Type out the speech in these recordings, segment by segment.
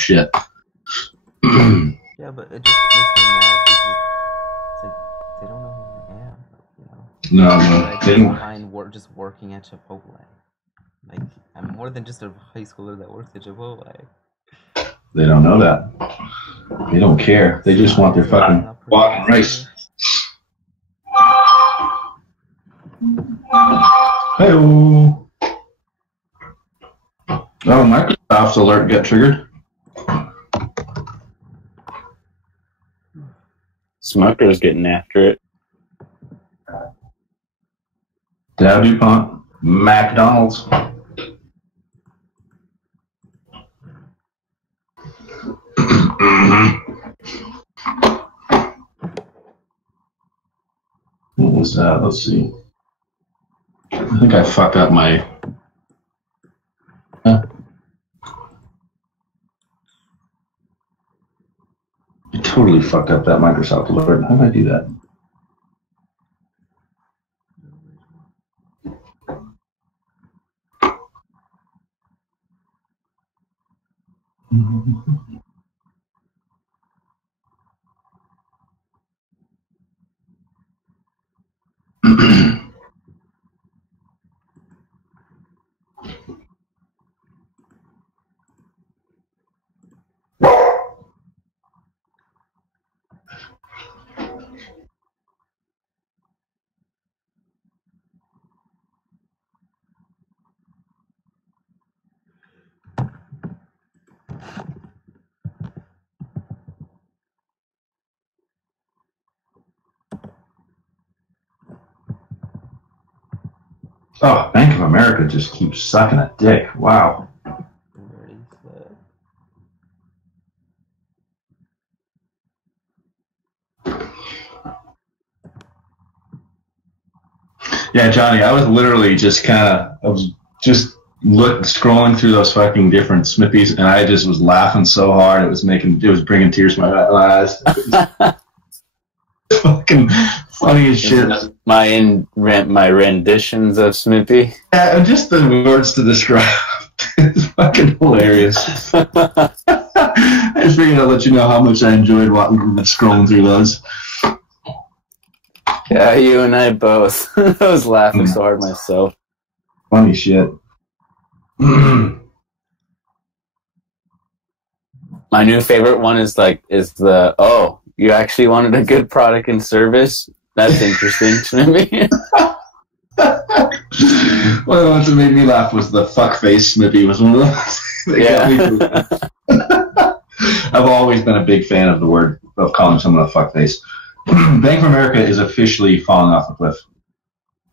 shit. Yeah, but it just makes me mad because it's like they don't know who I am. You know. No, I don't find just working at Chipotle. Like I'm more than just a high schooler that works at Chipotle. They don't know that. They don't care. They just want their fucking walking rice. Hey-o. Oh, Microsoft's alert got triggered. Smucker's getting after it. Dow DuPont, McDonald's. What was that? Let's see. I think I fucked up my. I totally fucked up that Microsoft alert. How did I do that? Oh, Bank of America just keeps sucking a dick. Wow. Yeah, Johnny, I was literally just scrolling through those fucking different Smithies, and I just was laughing so hard it was bringing tears to my eyes. Fucking funny as shit. My renditions of Smithy. Yeah, just the words to describe. It's fucking hilarious. I just figured I'd let you know how much I enjoyed scrolling through those. Yeah, you and I both. I was laughing so hard myself. Funny shit. My new favorite one is the you actually wanted a good product and service? That's interesting to me. One of the ones that made me laugh was the fuckface Smithy was one of those. Yeah. I've always been a big fan of the word of calling someone a fuckface. Bank of America is officially falling off the cliff.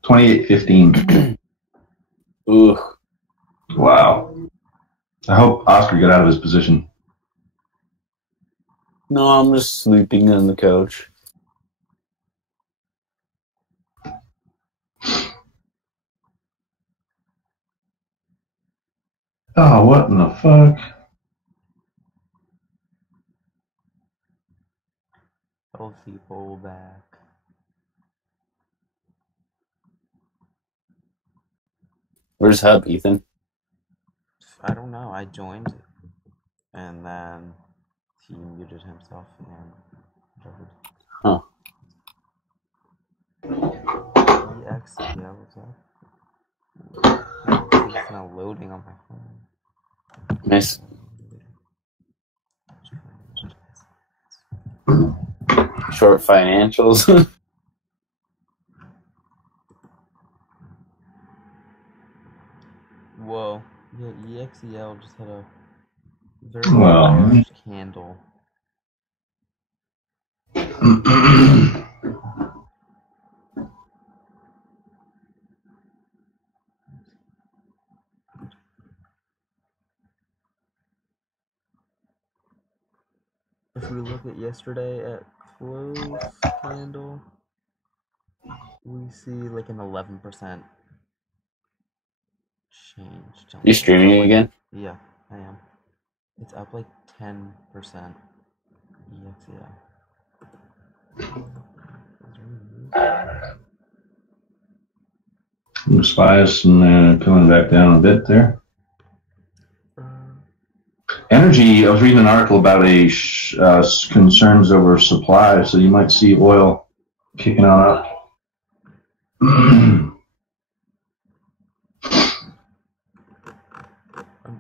28.15. Ooh. Wow. I hope Oscar got out of his position. No, I'm just sleeping on the couch. Oh, what in the fuck? Healthy pullback. Where's Hub, Ethan? I don't know. I joined, and then he muted himself and covered. Huh. Yeah, what's up? It's now loading on my phone. Nice. Short financials. Whoa. Yeah, EXEL just had a very large candle. If we look at yesterday at close candle, we see like an 11% change. You streaming again? Yeah, I am. It's up like 10%. EXEL. Spies and coming back down a bit there. Energy, I was reading an article about concerns over supply, so you might see oil kicking on up.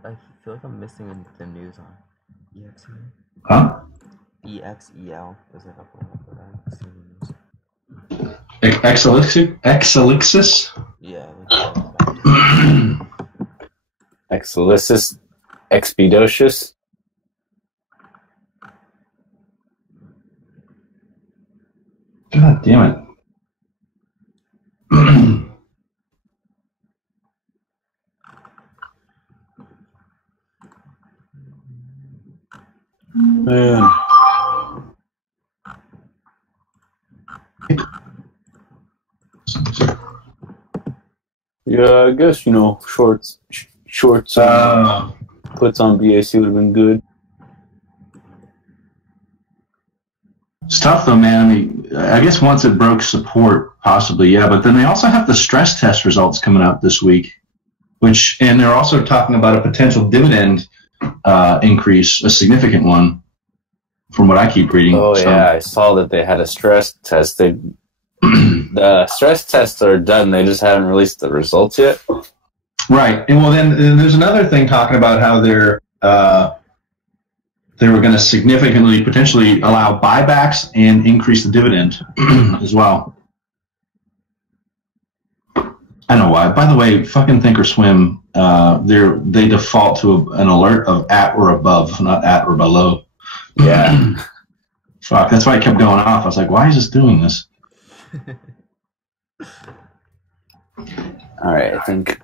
I feel like I'm missing the news on EXEL. Huh? EXEL is like up on but I haven't seen the news. Exelixis? Yeah. Exelysis Expeditious. God damn it. Man. Yeah, I guess, shorts puts on BAC would have been good. It's tough though, man. I mean, I guess once it broke support, possibly, yeah. But then they also have the stress test results coming out this week, and they're also talking about a potential dividend increase, a significant one, from what I keep reading. Oh yeah, I saw that they had a stress test. The stress tests are done. They just haven't released the results yet. Right, and well, then there's another thing talking about how they were going to significantly, potentially allow buybacks and increase the dividend as well. I know why. By the way, fucking Thinkorswim, they default to an alert of at or above, not at or below. Yeah. Fuck, that's why I kept going off. I was like, why is this doing this? All right, I think.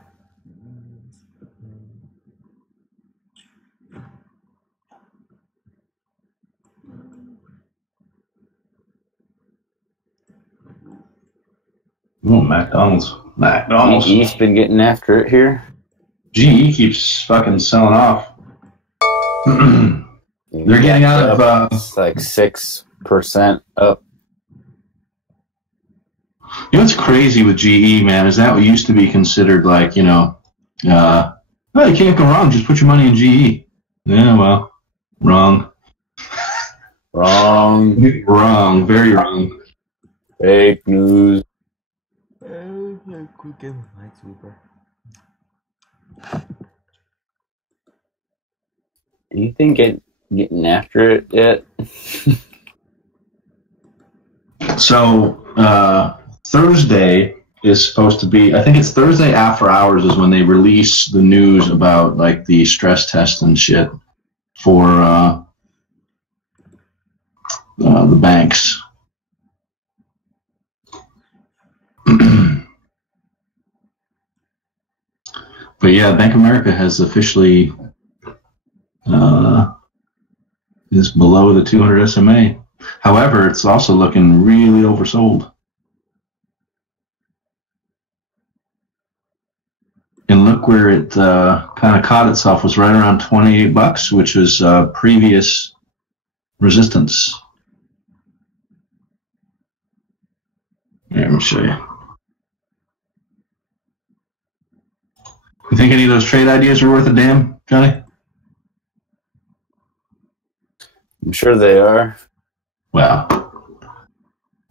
Oh, McDonald's. GE's been getting after it here. GE keeps fucking selling off. They're getting out of... it's like 6% up. You know what's crazy with GE, man, is that what used to be considered like, you can't go wrong, just put your money in GE. Yeah, well, wrong. Wrong. Wrong, very wrong. Fake news. Quick game with Minesweeper. Anything getting after it yet? So, Thursday is supposed to be, I think it's Thursday after hours is when they release the news about like the stress test and shit for the banks. But yeah, Bank of America has officially is below the 200 SMA. However, it's also looking really oversold. And look where it kind of caught itself was right around $28, which was previous resistance. Here, let me show you. You think any of those trade ideas are worth a damn, Johnny? I'm sure they are. Well,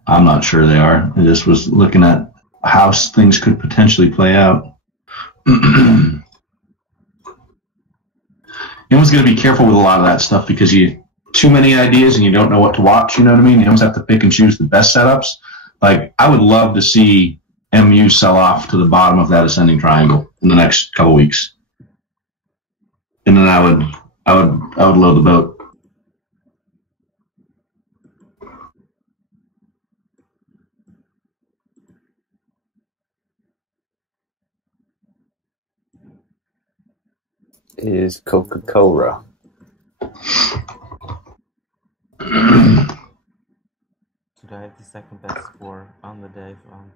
I'm not sure they are. I just was looking at how things could potentially play out. You always got to be careful with a lot of that stuff because too many ideas and you don't know what to watch. You know what I mean? You almost have to pick and choose the best setups. Like I would love to see MU sell off to the bottom of that ascending triangle in the next couple weeks, and then I would load the boat. Is Coca-Cola. Did I have the second best score on the day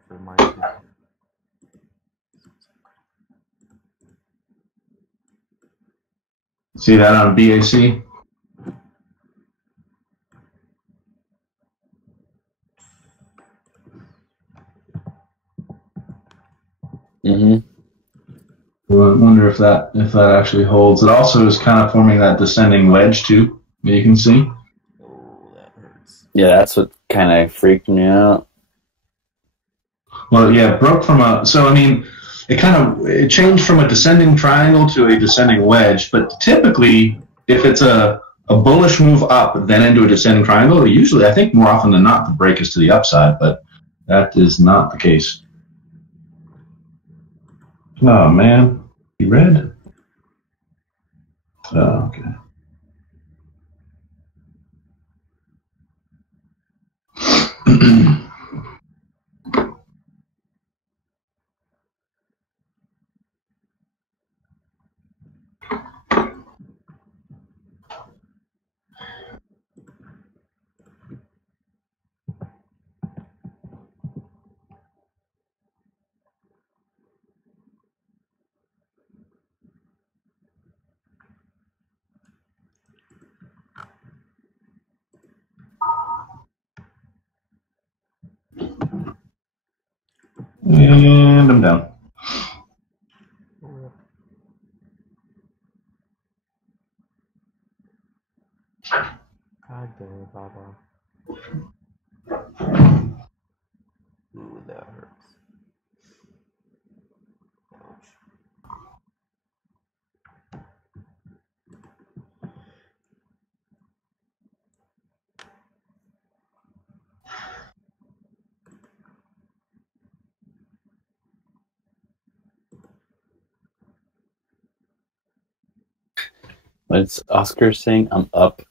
for Minesweeper? See that on BAC? Mm-hmm. I wonder if that actually holds. It also is kind of forming that descending wedge too. You can see. Oh, that hurts. Yeah, that's what kind of freaked me out. Well, yeah, it broke from a. So I mean, it changed from a descending triangle to a descending wedge. But typically, if it's a bullish move up, then into a descending triangle, usually, I think more often than not, the break is to the upside. But that is not the case. Oh man, you read? Oh, okay. And I'm down. God damn it, Baba. Ooh, that hurts. Ouch. What's Oscar saying? I'm up.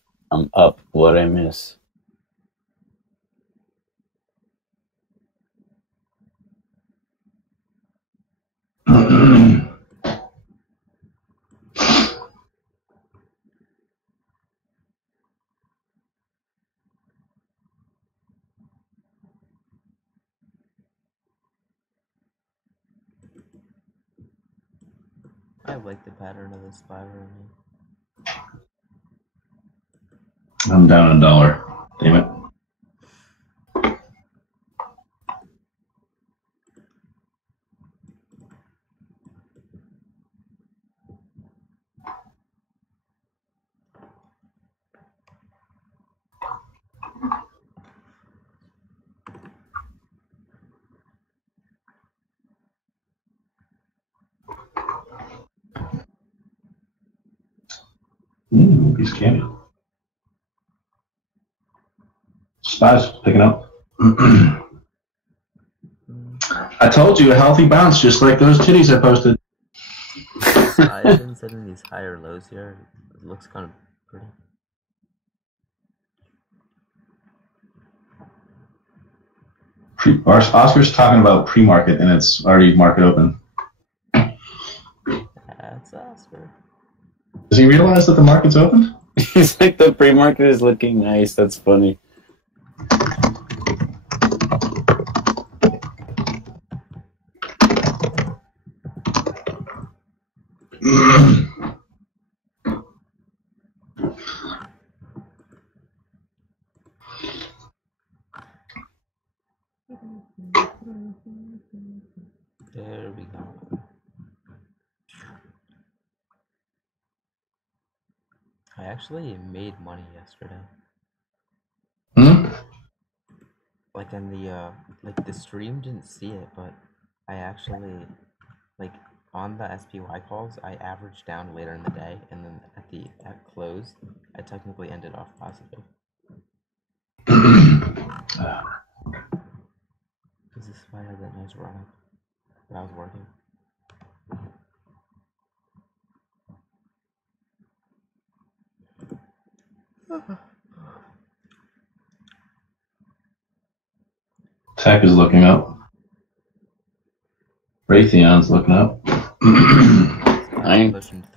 What I miss? I like the pattern of the spiral. I'm down $1. Damn it. Piece of candy. SPY's picking up. I told you, a healthy bounce, just like those titties I posted. I've been setting these higher lows here. It looks kind of pretty. Oscar's talking about pre-market, and it's already market open. That's Oscar. Does he realize that the market's open? He's like, the pre-market is looking nice. That's funny. There we go. I actually made money yesterday. Like in the like the stream didn't see it, but I actually like on the SPY calls I averaged down later in the day, and then at close I technically ended off positive. Because this SPY had that nice run up that I was working. Tech is looking up. Raytheon's looking up.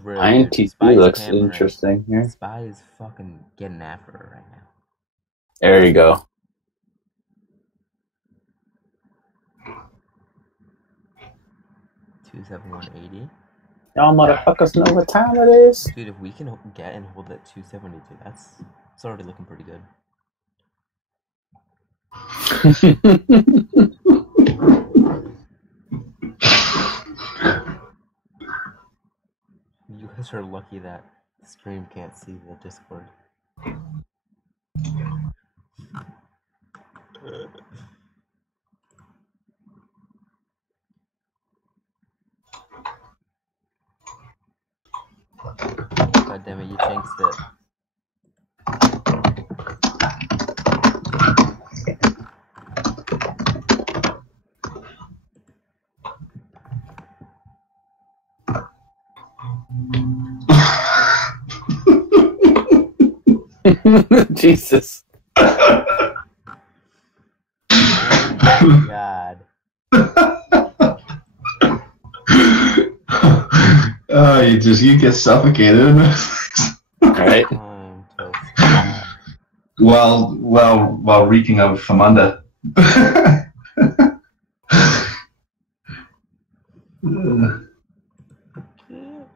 INTP looks interesting here. SPY is fucking getting after it right now. There you go. $271.80. Y'all motherfuckers know what time it is. Dude, if we can get and hold that 272, it's already looking pretty good. guess you're lucky that the stream can't see the Discord. God damn it, you jinxed it. Jesus. Oh my god. Oh, you get suffocated. Right? Time to stop. while reeking of famunda.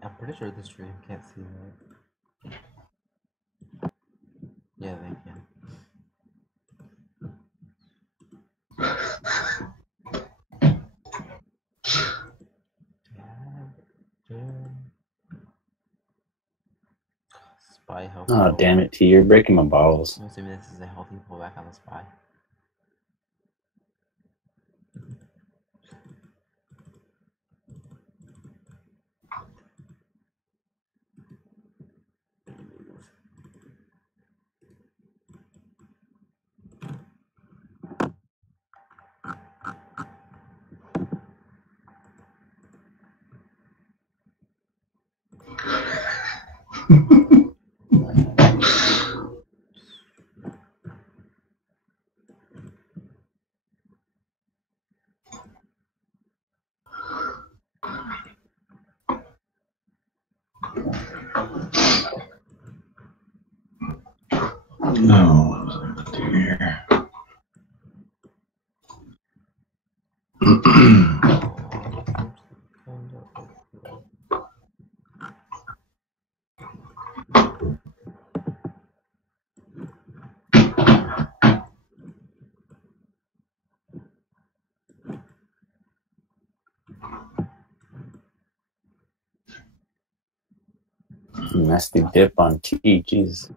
I'm pretty sure the stream can't see that. Yeah, they can. Spy health. Oh, damn it, T. You're breaking my balls. I'm assuming this is a healthy pullback on the spy. No, what was I going to do here? Nasty dip on T. Jeez.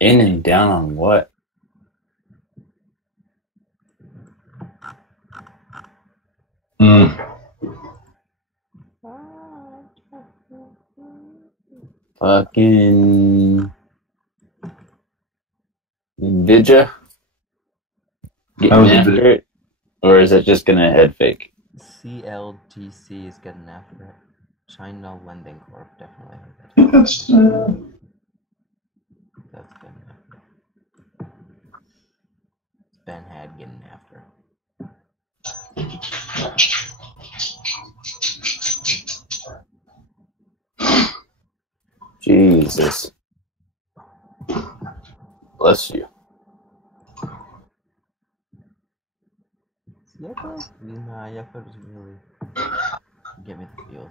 In and down on what? Fucking Vidya getting after it, or is it just gonna head fake? CLTC is getting after it. China Lending Corp definitely heard that. That's That's getting after it. It's Ben Had getting after it. Jesus. Bless you. Yakko? Nah, Yakko doesn't really give me the feels.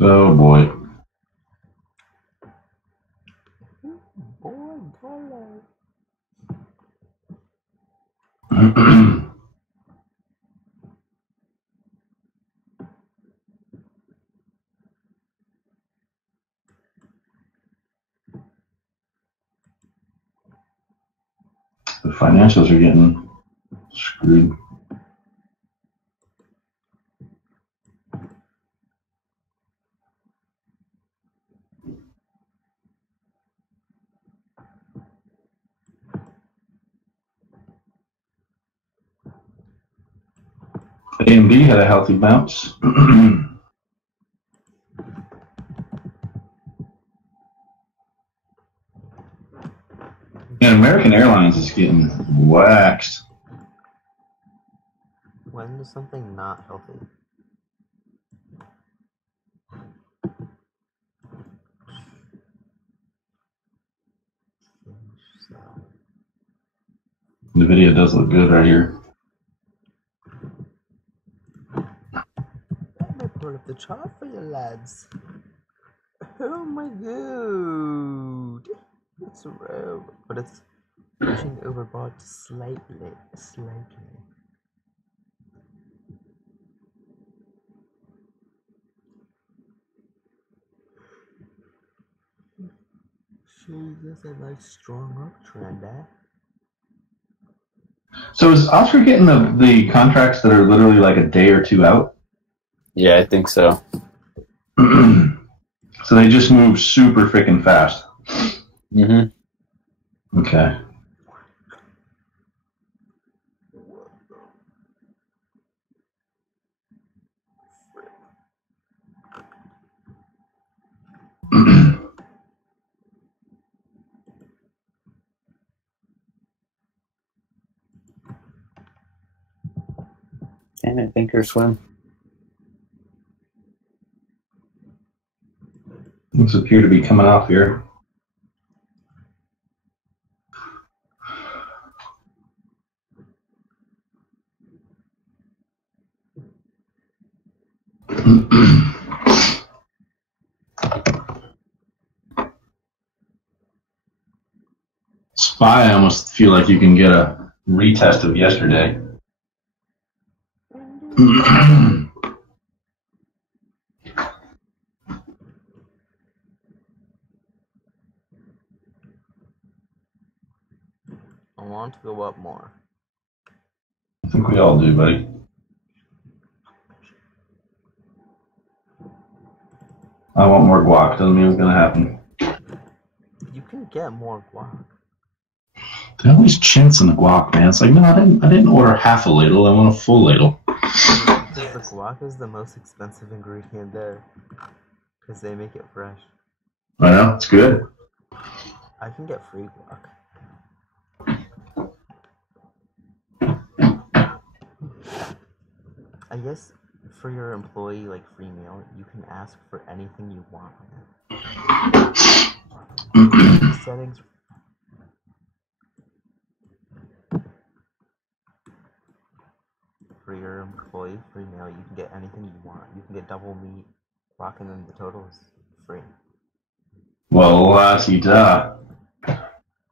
oh boy. Boy, color. The financials are getting screwed. AMD had a healthy bounce. And American Airlines is getting waxed. When is something not healthy? The video does look good right here. the chart for you lads. Oh my god. It's a row, but it's pushing overboard slightly. Jesus, a nice strong uptrend, eh? So is Oscar getting the contracts that are literally like a day or two out? Yeah, I think so. So they just move super freaking fast. Mm-hmm. Okay. Can I think or swim? Things appear to be coming off here. Spy, I almost feel like you can get a retest of yesterday. I want to go up more. I think we all do, buddy. I want more guac. Doesn't mean it's gonna happen. You can get more guac. They always chintz in the guac, man. It's like, no, I didn't order half a ladle. I want a full ladle. Because the guac is the most expensive ingredient there. Because they make it fresh. I know, it's good. I can get free guac. I guess for your employee, like, free meal, you can ask for anything you want. Settings. For your employee free meal, you can get anything you want. You can get double meat, guac, and then the total is free. Well, la-ti-da.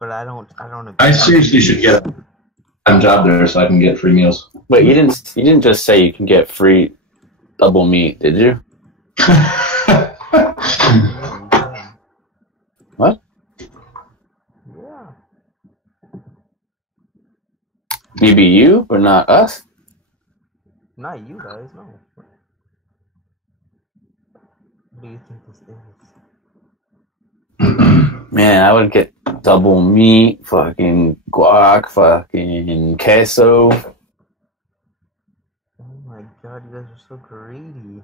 But I don't. I seriously should get a job there so I can get free meals. Wait, you didn't just say you can get free double meat, did you? What? Yeah. Maybe you, but not us? Not you guys, no. What do you think this is? Man, I would get double meat, fucking guac, fucking queso. Oh my god, you guys are so greedy.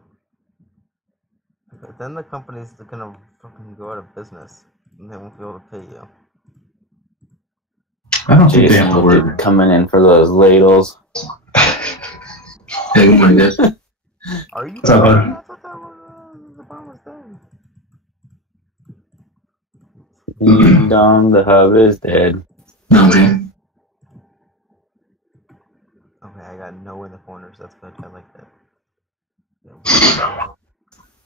But then the company's gonna fucking go out of business, and they won't be able to pay you. I don't think they Jason have to will be work. coming in for those ladles. Hey, good morning, guys. Are you? What's up, bud? I thought that was the bomb was dead. Ding dong, the hub is dead. Okay. Okay, I got no in the corners. That's good. I like that.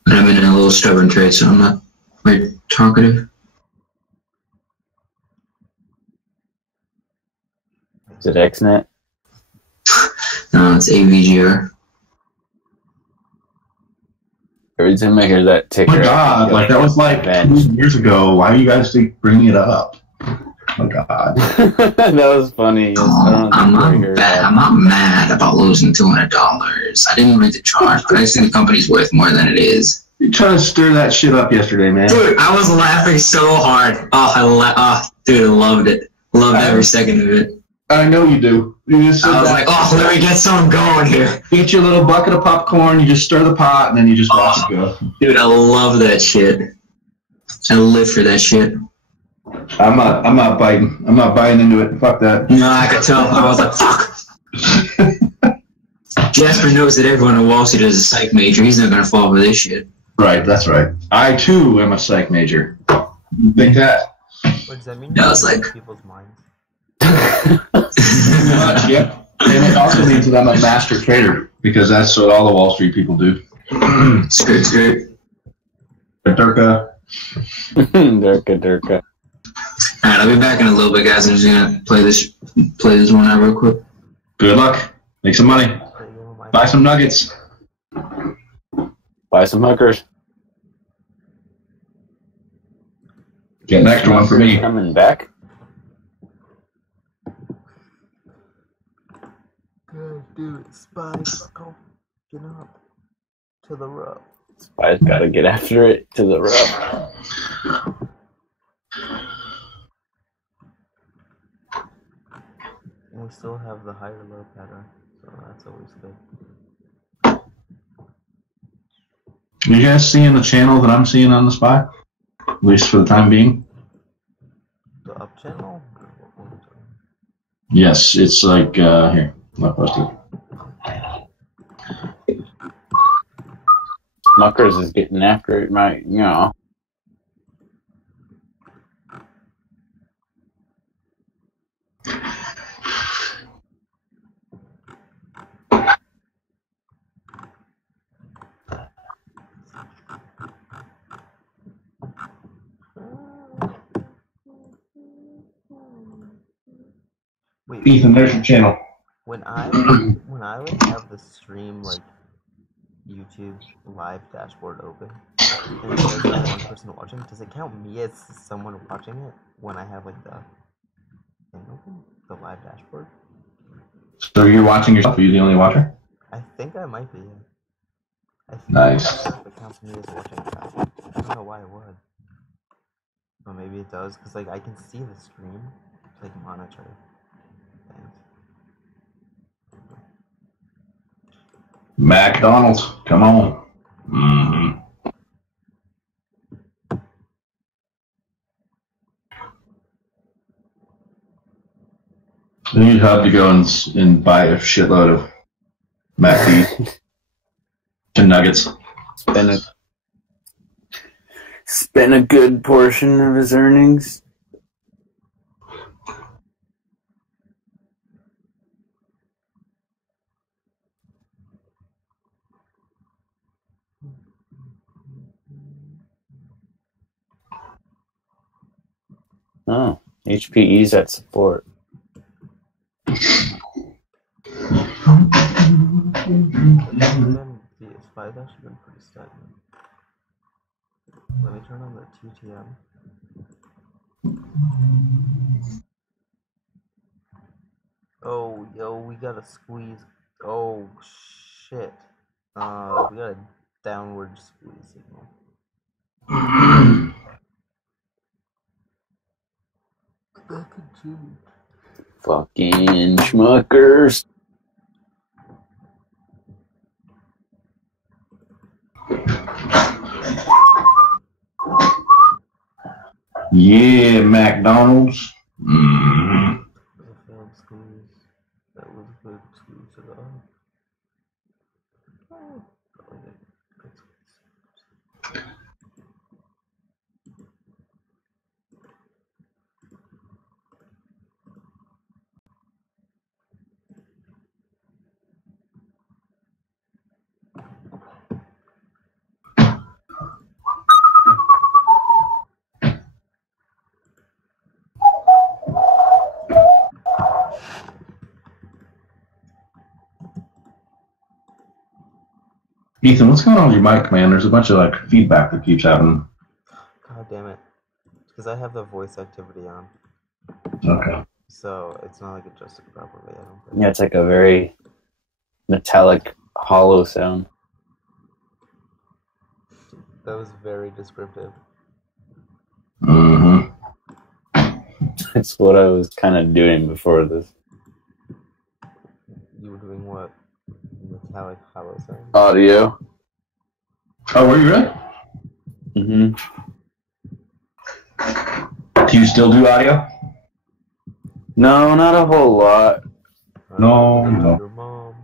I'm in a little stubborn trade, so I'm not very talkative. Is it XNet? No, it's AVGR. Every time I hear that Oh ticker, my god, like that was like 2 years ago. Why are you guys bringing it up? Oh god. that was funny. Yes, Oh, I I'm don't not think bad. I'm not mad about losing $200. I didn't read the charge, but I just think the company's worth more than it is. You're trying to stir that shit up yesterday, man. Dude, I was laughing so hard. Dude, I loved it. Loved every second of it. I know you do. You just sit I was back, like, oh, let me get something going here. get your little bucket of popcorn, you just stir the pot, and then you just watch it go. Dude, I love that shit. I live for that shit. I'm not biting. I'm not buying into it. Fuck that. No, I could tell. I was like, fuck. Jasper knows that everyone in Wall Street is a psych major. He's not going to fall for this shit. Right, that's right. I too am a psych major. Think that. What does that mean? No, You it's read like- people's minds. Pretty much, yep. And it also means that I'm a master trader because that's what all the Wall Street people do. Skirt. Durka. Durka. Alright, I'll be back in a little bit, guys. I'm just gonna play this one out real quick. Good luck. Make some money. Buy some nuggets. Buy some hookers. Get an extra one for me. Coming back. Good, dude. Spice, go. Get up. To the roof. Spy's gotta get after it to the roof. And we still have the higher low pattern, so that's always good. You guys seeing the channel that I'm seeing on the Spy? At least for the time being? The up channel? Yes, it's like, here, I'll post it. Smuckers is getting after it right now. Wait, Ethan, there's your channel. when I would have the stream like YouTube live dashboard open, and it says there's one person watching, does it count me as someone watching it when I have like the thing open, the live dashboard? So you're watching yourself? Are you the only watcher? I think I might be. I think Nice. it counts me as watching that. I don't know why it would. Or maybe it does, because like I can see the stream, like monitor things. McDonald's, come on. Mm-hmm. You'd have to go and buy a shitload of McD and nuggets. Spend a good portion of his earnings. Oh, HPE's at support. The Spy's actually been pretty stagnant. Let me turn on the TTM. Oh, yo, we got a squeeze. Oh, shit. We got a downward squeeze signal. That continued. Fucking schmuckers. Yeah, McDonald's. Mm-hmm. That was a failed squeeze. That was a good squeeze at all. Oh, good squeeze. Ethan, what's going on with your mic, man? There's a bunch of like feedback that keeps happening. God damn it. Because I have the voice activity on. Okay. So it's not like adjusted properly, I don't think. Yeah, it's like a very metallic, hollow sound. That was very descriptive. Mm-hmm. That's what I was kind of doing before this. You were doing what? Metallic hollow sound? Audio. Oh, were you really? Mm-hmm. Do you still do audio? No, not a whole lot. No. Your mom.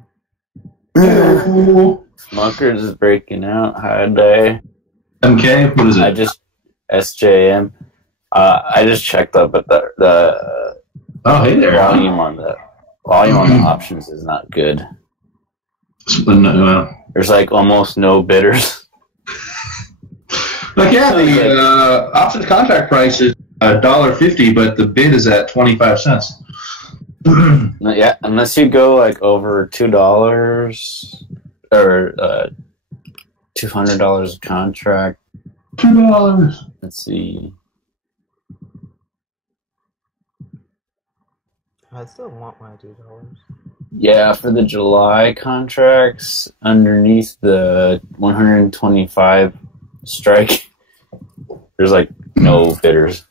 Smuckers is breaking out. Hi, day. MK? What is it? I just SJM. I just checked up, but the Oh, hey there. volume on the options is not good. there's like almost no bidders. Like, yeah, the options contract price is $1.50, but the bid is at 25 cents. Yeah, unless you go like over $2 or $200 a contract. $2. Let's see. I still want my $2. Yeah, for the July contracts, underneath the 125 strike, there's like no bidders.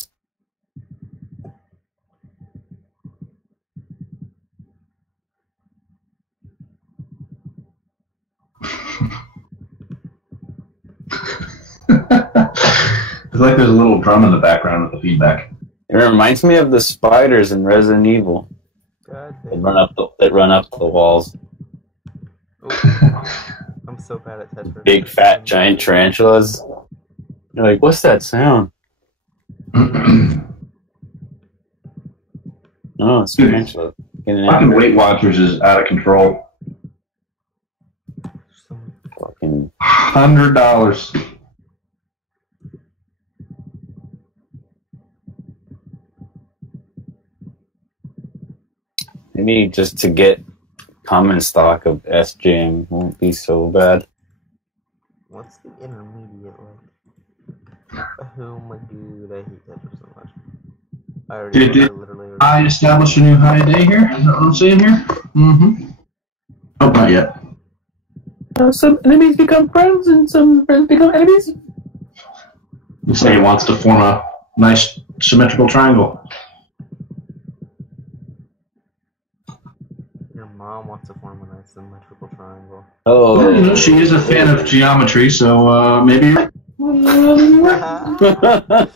It's like there's a little drum in the background with the feedback. It reminds me of the spiders in Resident Evil God that damn. run up the walls. Oh, I'm so bad at Tetris. Big fat giant tarantulas. You're like, what's that sound? Oh, it's tarantula. Fucking Weight Watchers is out of control. Fucking $100. maybe just to get common stock of SJM won't be so bad. What's the intermediate like? Oh my dude, I hate Tetris so much. I already literally. I established a new high day here. Is that what I'm saying here? Mm-hmm. Oh, not yet. Some enemies become friends and some friends become enemies. Looks like he wants to form a nice symmetrical triangle. Your mom wants to form a nice symmetrical triangle. Oh, Well, you know, she is a fan of geometry, so maybe. Oh my god.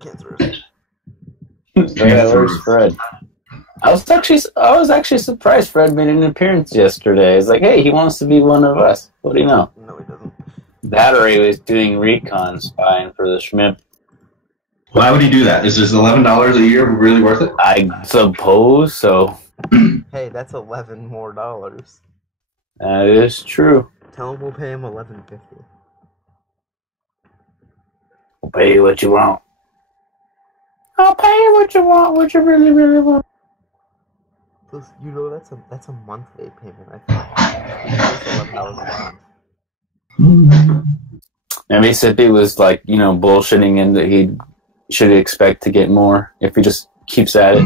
Cancerous. yeah, where's Fred? I was actually surprised Fred made an appearance yesterday. It's like, hey, he wants to be one of us. What do you know? No, he doesn't. That or he was doing recon spying for the Schmip. Why would he do that? Is this $11 a year really worth it? I suppose so. Hey, that's $11 more. That is true. Tell him we'll pay him $11.50. I'll pay you what you want. I'll pay you what you want, what you really, really want. Plus, you know that's a monthly payment. I think that's $11 a month. And Mississippi was like, bullshitting in that he should expect to get more if he just keeps at it.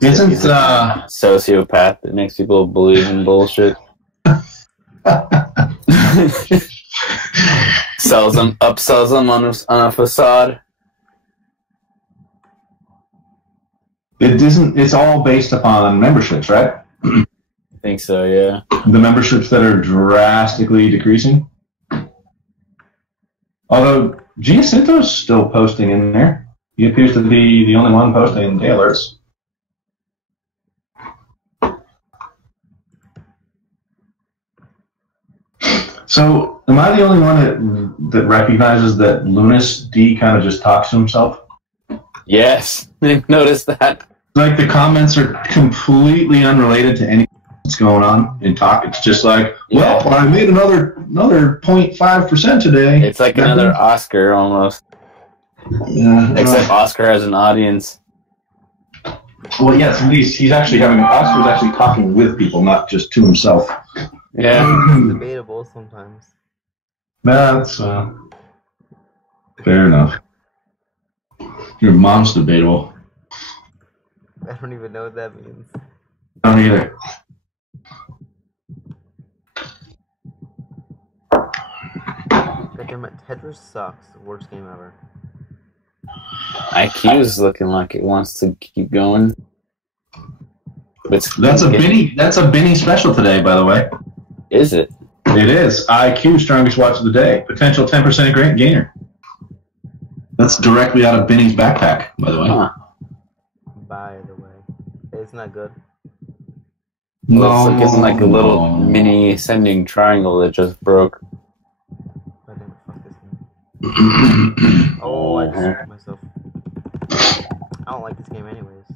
Isn't He's a sociopath that makes people believe in bullshit. Upsells them on a facade. it isn't? It's all based upon memberships, right? I think so, yeah. The memberships that are drastically decreasing. Although Giacinto's still posting in there. He appears to be the only one posting day alerts. So, am I the only one that recognizes that Lunas D kind of just talks to himself? Yes, noticed that. Like, the comments are completely unrelated to anything that's going on in talk. It's just like, well, I made another 0.5% today. It's like another Oscar almost. Yeah, Except Oscar has an audience. well, yes, at least he's actually Oscar's actually talking with people, not just to himself. Yeah. It's debatable sometimes. That's fair enough. Your mom's debatable. I don't even know what that means. I don't either. Goddamn it, Tetris sucks. Worst game ever. IQ's looking like it wants to keep going. That's a Benny special today, by the way. Is it? It is. IQ, strongest watch of the day. Potential 10% gainer. That's directly out of Benny's backpack, by the way. Huh. By the way. Hey, isn't that good? Well, it's like a little mini ascending triangle that just broke. Goddamn it, fuck this game. Oh, I just screwed myself. I don't like this game anyways.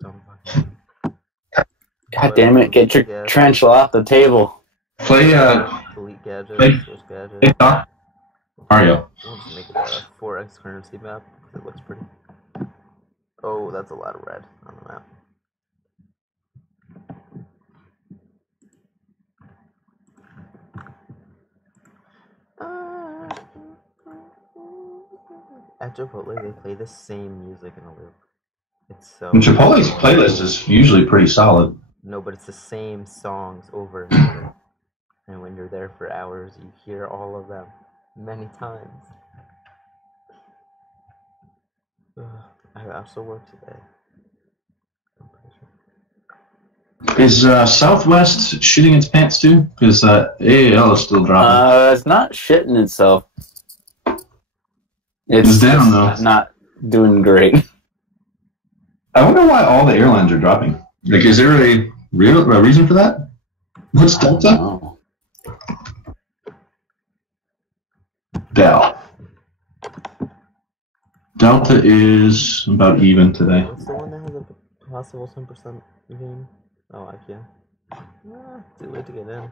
Dumb fucking game. God damn it, get your tarantula off the table. Play, Delete gadgets, play- switch gadgets. hey, Doc. Mario. We'll just make it a 4x currency map because it looks pretty. Oh, that's a lot of red on the map. At Chipotle, they play the same music in a loop. It's so. And Chipotle's playlist is usually pretty solid. No, but it's the same songs over and over. And when you're there for hours, you hear all of them many times. Ugh, I also work today. I'm pretty sure. Is Southwest shitting its pants too? Because AAL is still dropping. It's not shitting itself. It's down, though. Not doing great. I wonder why all the airlines are dropping. Like, is there a reason for that? What's Delta? Oh. Delta is about even today. What's the one that has a possible 10% gain? Oh, I can. Too late to get in.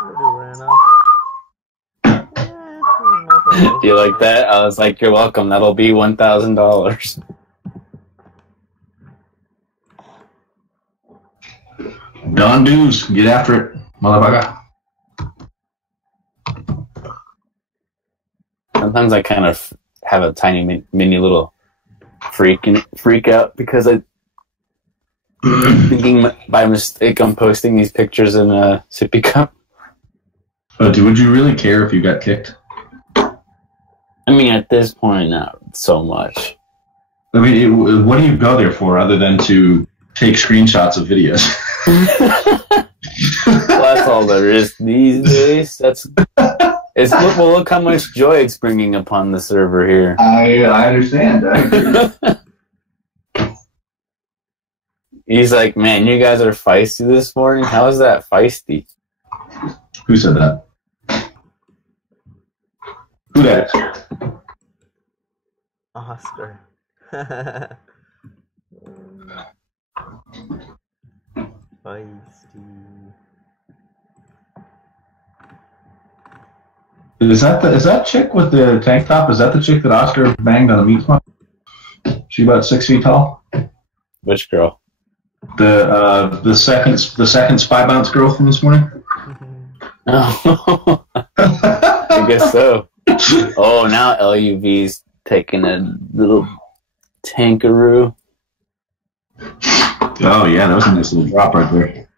Already ran off. You like that? I was like, you're welcome. That'll be $1,000. Don dues, get after it, motherfucker. Sometimes I kind of have a tiny mini little freak out because I thinking by mistake I'm posting these pictures in a sippy cup. But would you really care if you got kicked? I mean, at this point, not so much. I mean, what do you go there for other than to take screenshots of videos? Well, that's all there is these days. Look how much joy it's bringing upon the server here. I understand. I agree. He's like, man, you guys are feisty this morning? How is that feisty? Who said that? Who that? Oscar. Feisty. Is that chick with the tank top? Is that the chick that Oscar banged on the meat spot? She about 6 feet tall. Which girl? The second 5 ounce girl from this morning. Oh, I guess so. Oh, now LUV's taking a little tankaroo. Oh yeah, that was a nice little drop right there.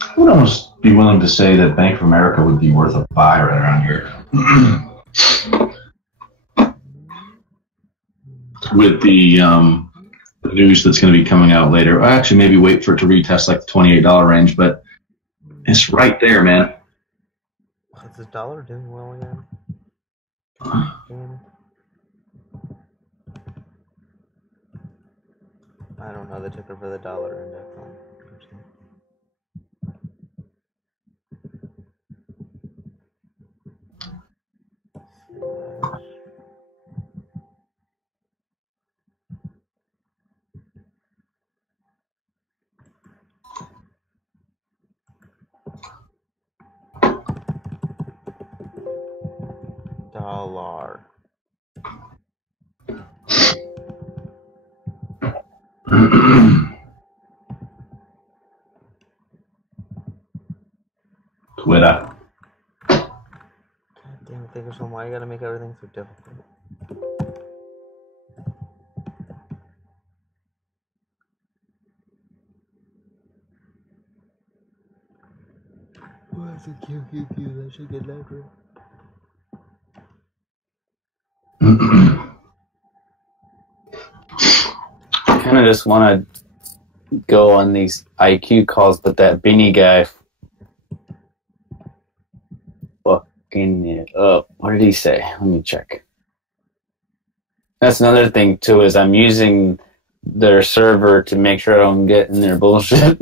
I would almost be willing to say that Bank of America would be worth a buy right around here. With the news that's going to be coming out later. I actually maybe wait for it to retest like the $28 range, but it's right there, man. Is the dollar doing well again? I don't know the ticker for the dollar index. Dollar. Twitter. God damn it, Thinkorswim, why you gotta make everything so difficult? What's a QQQ? That should get louder. I kind of just want to go on these IQ calls, but that beanie guy. Well, fucking it up. What did he say? Let me check. That's another thing too, is I'm using their server to make sure I don't get in their bullshit.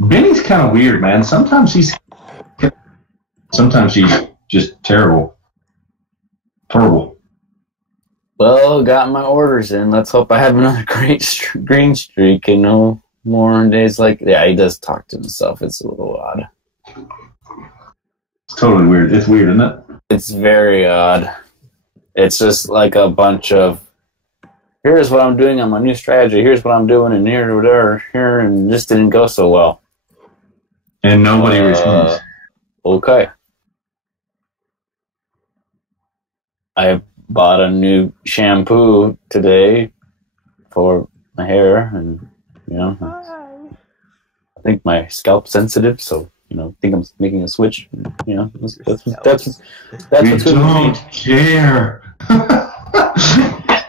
Benny's kind of weird, man. Sometimes he's just terrible. Terrible. Well, got my orders in. Let's hope I have another great green streak and no more days like... Yeah, he does talk to himself. It's a little odd. It's totally weird. It's weird, isn't it? It's very odd. It's just like a bunch of, here's what I'm doing on my new strategy, here's what I'm doing, and here, and this didn't go so well. And nobody responds. Okay. I bought a new shampoo today for my hair, and, you know, I think my scalp's sensitive, so, you know, I think I'm making a switch. You know, that's what's We don't care.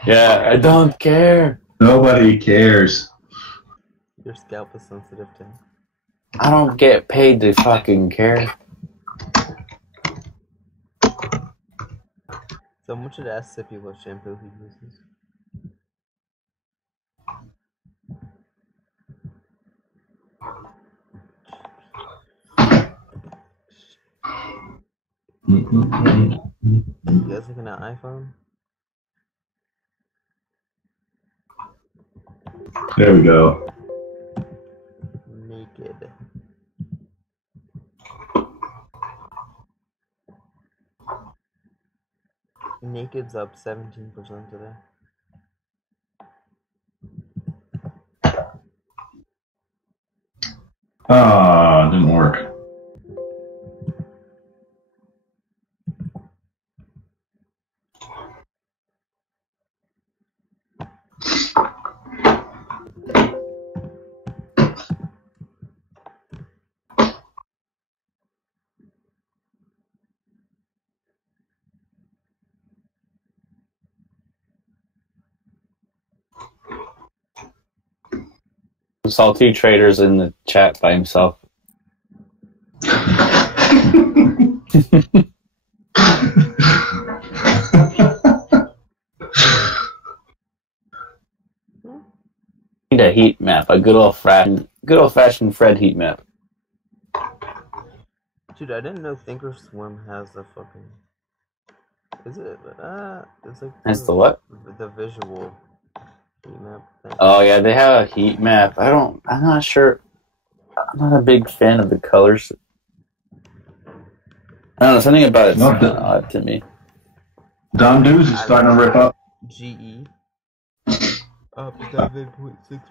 Yeah, I don't care. Nobody cares. Your scalp is sensitive to. I don't get paid to fucking care. Someone should ask Sippy what shampoo he uses. You guys looking at iPhone? There we go. Naked. Naked's up 17% today. Ah, didn't work. Salty Trader's in the chat by himself. Need a heat map, a good old fashioned Fred heat map. Dude, I didn't know Thinkorswim has a fucking. Is it? It's like. Has the what? The visual heat map thing. Oh yeah, they have a heat map. I'm not sure. I'm not a big fan of the colors. I don't know, something about it's kind of odd to me. Don Dews is starting to rip up. GE. Up 7.6%.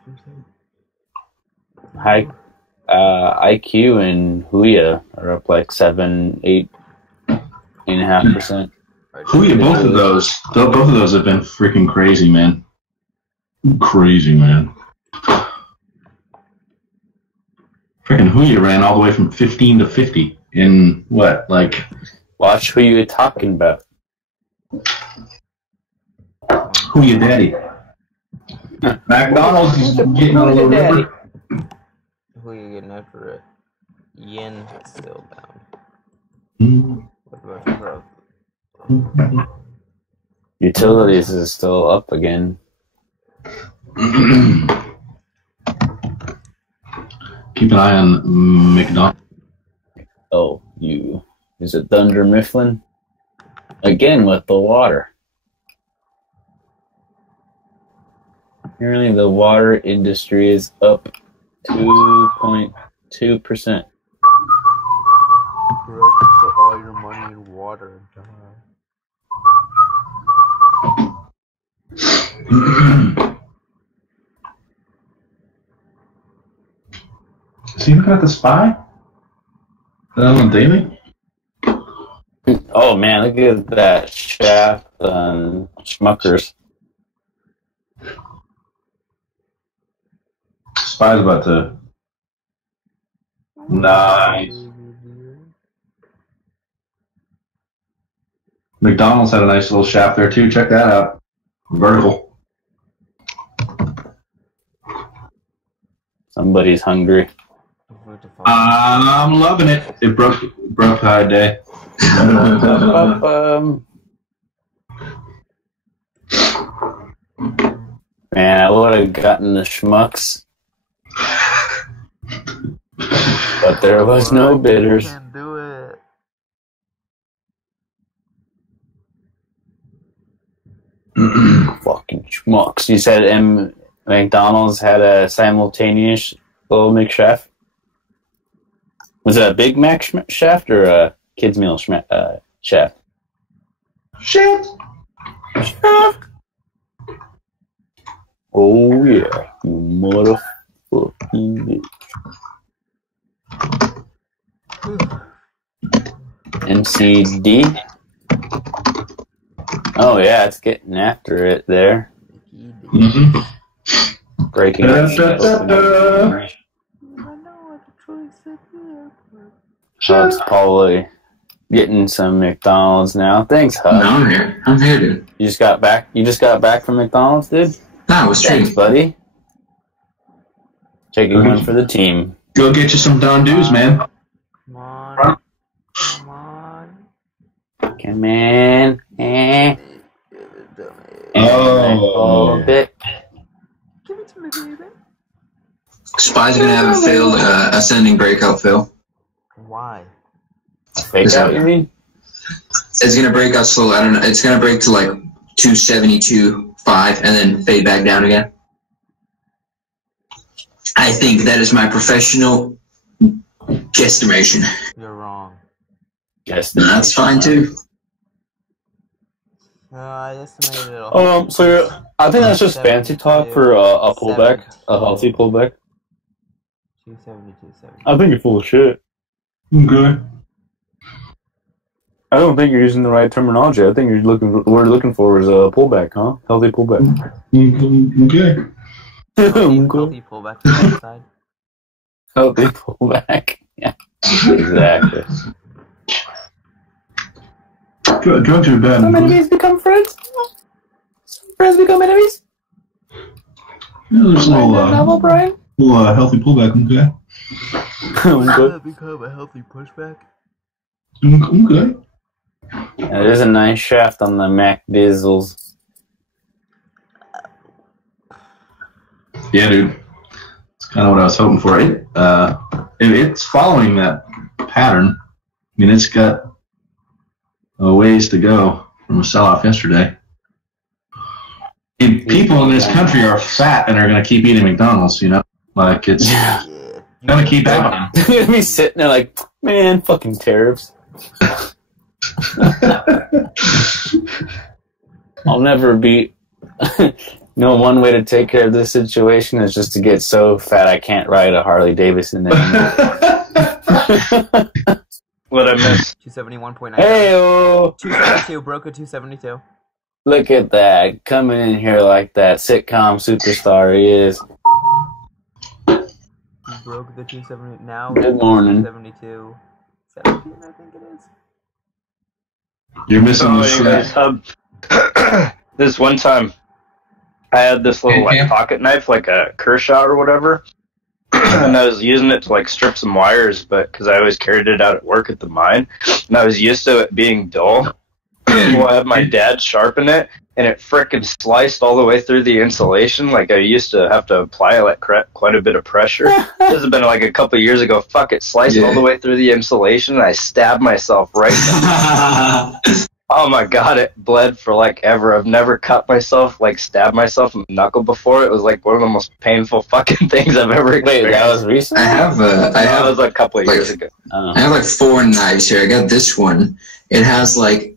High IQ and Huya are up like 8.5%. Huya, both of those have been freaking crazy, man. Crazy, man. Freaking Huya ran all the way from 15 to 50 in what, like? Watch who you're talking about. Huya Daddy. McDonald's is getting a little ripper. Who are you getting after it? Yen still down. What about growth? Utilities is still up again. Keep an eye on McDonald's. Oh, is it Thunder Mifflin? Again with the water. Apparently the water industry is up 2.2%. Growth, put all your money in water. Is he looking at the spy? On daily? Oh man, look at that Shaft on Schmuckers. Spy's about to. Nice. McDonald's had a nice little shaft there too. Check that out. Vertical. Somebody's hungry. moved to phone. I'm loving it. It broke high day. Man, I would have gotten the schmucks, but there was no bitters. Can't do it. Fucking schmucks. You said McDonald's had a simultaneous little McShaft. Was it a Big Mac shaft or a kids meal shaft? Shit. Oh yeah, you motherfucking bitch. MCD. Oh yeah, it's getting after it there. Mm-hmm. Breaking. Hub's probably getting some McDonald's now. Thanks, Hub. No, I'm here. I'm here, dude. You just got back from McDonald's, dude? That was Thanks, true. buddy. Taking one for the team. Go get you some Don Dews, man. Come on. Come on. Come in. Oh. A bit. Give it to me, baby. Spy's gonna have a failed ascending breakout fail. Why? Fake out, you mean? It's gonna break out slowly. I don't know. It's gonna break to like 272.5 and then fade back down again. I think that is my professional guesstimation. You're wrong. Yes. That's fine too. I estimated it. So I think that's just fancy talk for a pullback, a healthy pullback. 270. I think you're full of shit. Okay. I don't think you're using the right terminology. I think what we're looking for is a pullback, huh? Healthy pullback. Okay. Healthy pullback to the side. Healthy pullback. Yeah. Exactly. Drugs are bad. Some enemies become friends. Some friends become enemies. Yeah, there's a Novel, Brian. little healthy pullback, okay? Does that become a healthy pushback? Okay. Yeah, there's a nice shaft on the Mac Dizzles. Yeah, dude. That's kind of what I was hoping for. It's following that pattern. I mean, it's got a ways to go from a sell-off yesterday. And people in this country are fat and are going to keep eating McDonald's, you know? Like, it's going to keep happening. You're going to be sitting there like, man, fucking tariffs. I'll never be... one way to take care of this situation is just to get so fat I can't ride a Harley Davidson anymore. What I missed? 271.9. Hey-oh! 272, broke a 272. Look at that. Coming in here like that sitcom superstar he is. He broke the 270. Now, Good morning. 272. 17, I think it is. You're missing Oh, the anyways, shit. this one time, I had this little like pocket knife, like a Kershaw or whatever, and I was using it to like strip some wires, but because I always carried it out at work at the mine, and I was used to it being dull. Well, I had my dad sharpen it, and it frickin' sliced all the way through the insulation. Like I used to have to apply like quite a bit of pressure. This has been like a couple years ago. Fuck, it sliced all the way through the insulation, and I stabbed myself right there. Oh my god, it bled for like ever. I've never cut myself, like stabbed myself in the knuckle before. It was like one of the most painful fucking things I've ever experienced. Wait, that was recent? That was like a couple of years ago. I have like 4 knives here. I got this one. It has like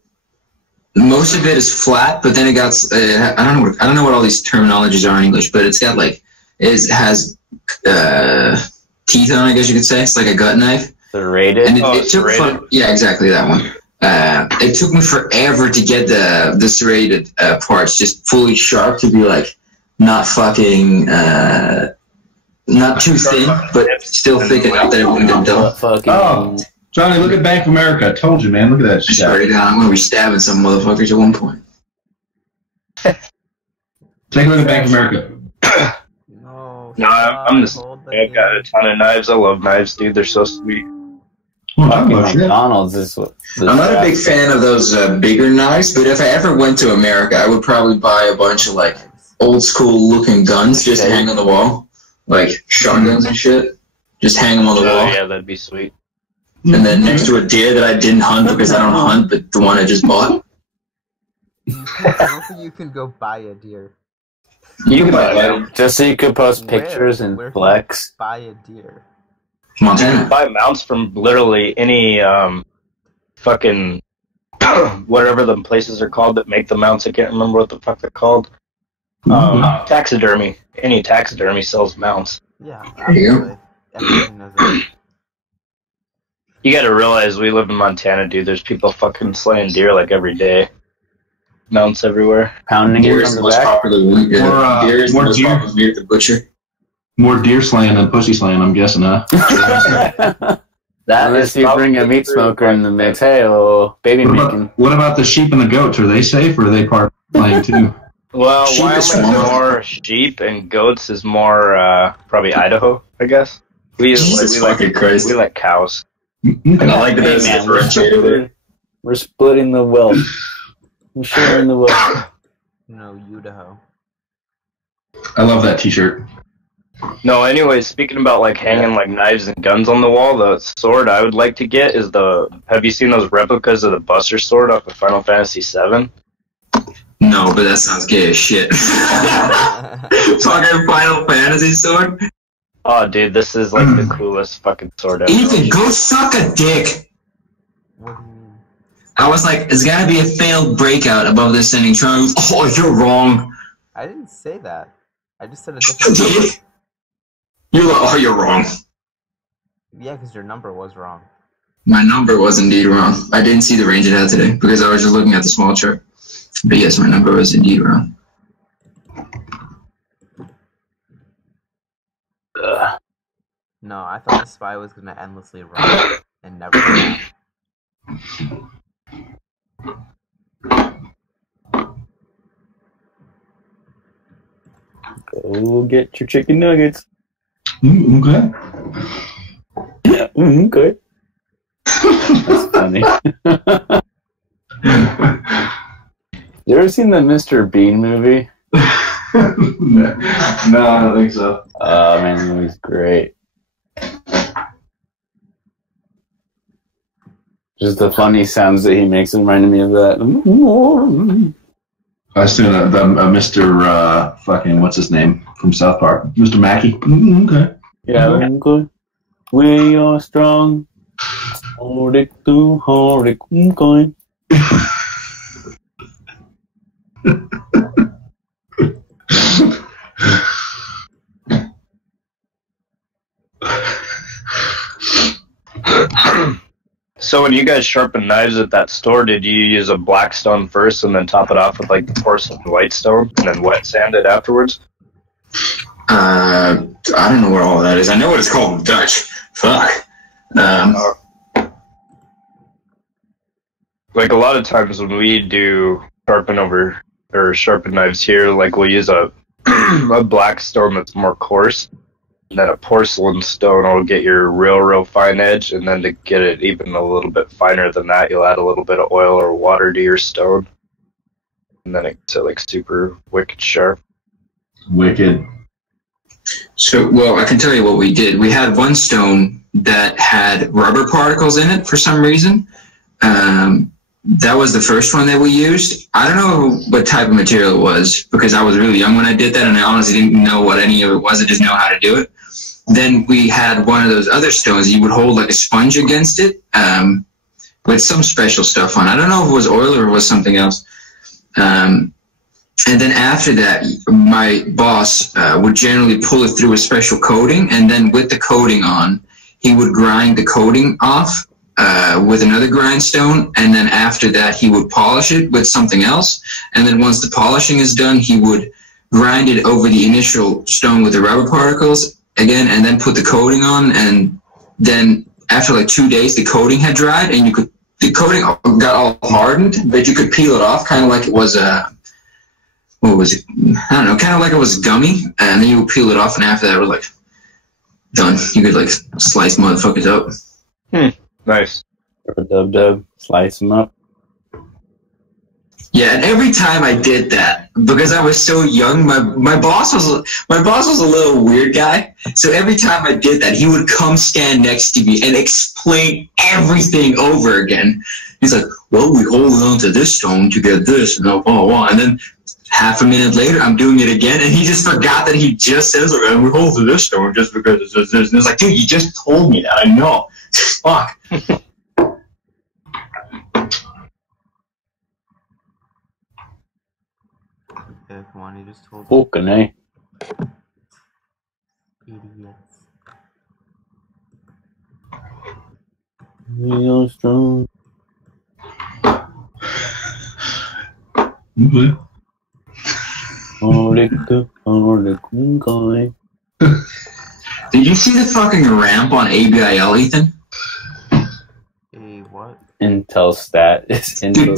most of it is flat, but then it got I don't know what all these terminologies are in English, but it's got like it has teeth on it, I guess you could say. It's like a gut knife. Serrated? And it took yeah, exactly that one. It took me forever to get the serrated parts just fully sharp to be like not fucking not too thin, but still thick enough that it wouldn't get dull. Oh, Johnny, look at Bank of America. I told you, man. Look at that I shit. swear to God, I'm gonna be stabbing some motherfuckers at one point. Take a look at Bank of America. No, No, I'm just hold I've got a ton of knives. I love knives, dude. They're so sweet. Fucking McDonald's is what. I'm not a big fan of those bigger knives, but if I ever went to America, I would probably buy a bunch of like old school looking guns just to hang on the wall, like shotguns and shit. Just hang them on the wall. Yeah, that'd be sweet. And then next to a deer that I didn't hunt because I don't hunt, but the one I just bought. I don't think you can go buy a deer. You can buy it. Just so you could post pictures and Where flex. can you buy a deer? You Montana. can buy mounts from literally any fucking whatever the places are called that make the mounts. I can't remember what the fuck they're called. Taxidermy. Any taxidermy sells mounts. Yeah, There you go. absolutely. Everything knows that. You gotta realize we live in Montana, dude. There's people fucking slaying deer like every day. Mounts everywhere. Pounding Deer it is from the the most back. popular meat. Deer is the more most deer. popular meat at the butcher. More deer slaying than pussy slaying, I'm guessing, huh? That Unless is you bring a probably meat true. smoker in the mix. Hey, oh, baby making. What about the sheep and the goats? Are they safe, or are they part playing too? Well, Sheep is Wyoming's small. more sheep and goats is more probably Idaho, I guess. Jesus fucking Christ. We like cows. I like that Hey, it's man, differentiated there. we're splitting the wealth. We're sharing the wealth. No, Idaho. I love that T-shirt. No, anyways, speaking about like hanging like knives and guns on the wall, the sword I would like to get is have you seen those replicas of the Buster sword off of Final Fantasy VII? No, but that sounds gay as shit. Fucking Final Fantasy sword? Oh, dude, this is like the coolest fucking sword ever. Ethan, go suck a dick! What do you mean? I was like, it's gotta be a failed breakout above this ending. Trying, oh, you're wrong. I didn't say that. I just said a You different number. did? You're like, oh, you're wrong. Yeah, because your number was wrong. My number was indeed wrong. I didn't see the range it had today because I was just looking at the small chart. But yes, my number was indeed wrong. No, I thought the spy was gonna endlessly run and never stop. Go get your chicken nuggets. Okay. Yeah, okay. That's funny. You ever seen the Mr. Bean movie? No, I don't think so. Oh man, the movie's great. Just the funny sounds that he makes reminded me of that. I assume that Mr. Fucking what's his name from South Park, Mr. Mackey. Okay. Yeah, okay. We are strong. Hold it to hold it, okay. So when you guys sharpen knives at that store, did you use a black stone first and then top it off with like the porcelain white stone and then wet sand it afterwards? I don't know what all that is. I know what it's called in Dutch. Fuck. Like a lot of times when we do sharpen knives here, like we'll use a a black stone that's more coarse, and then a porcelain stone will get your real fine edge, and then to get it even a little bit finer than that, you'll add a little bit of oil or water to your stone, and then it's like super wicked sharp. Wicked. So, well, I can tell you what we did. We had one stone that had rubber particles in it for some reason. That was the first one that we used. I don't know what type of material it was because I was really young when I did that, and I honestly didn't know what any of it was. I just know how to do it. Then we had one of those other stones. You would hold like a sponge against it with some special stuff on. I don't know if it was oil or it was something else. And then after that, my boss would generally pull it through a special coating, and then with the coating on, he would grind the coating off with another grindstone, and then after that, he would polish it with something else. And then once the polishing is done, he would grind it over the initial stone with the rubber particles again, and then put the coating on. And then after like 2 days, the coating had dried, and the coating got all hardened, but you could peel it off, kind of like it was what was it? I don't know, kind of like it was gummy, and then you would peel it off, and after that, it was like done. You could like slice motherfuckers up. Nice. Dub, slice them up. Yeah, and every time I did that, because I was so young, my boss was a little weird guy. So every time I did that, he would come stand next to me and explain everything over again. He's like, "Well, we hold on to this stone to get this, and blah blah blah." And then half a minute later, I'm doing it again, and he just forgot that he just says, "Okay, we hold to this stone just because it says this." And it's like, dude, you just told me that. I know. Fuck. Yeah, come on, you just told me. Fucking A. Idiots. Real strong. Okay. Did you see the fucking ramp on ABIL, Ethan? Hey, what? Intelstat. It's Dude,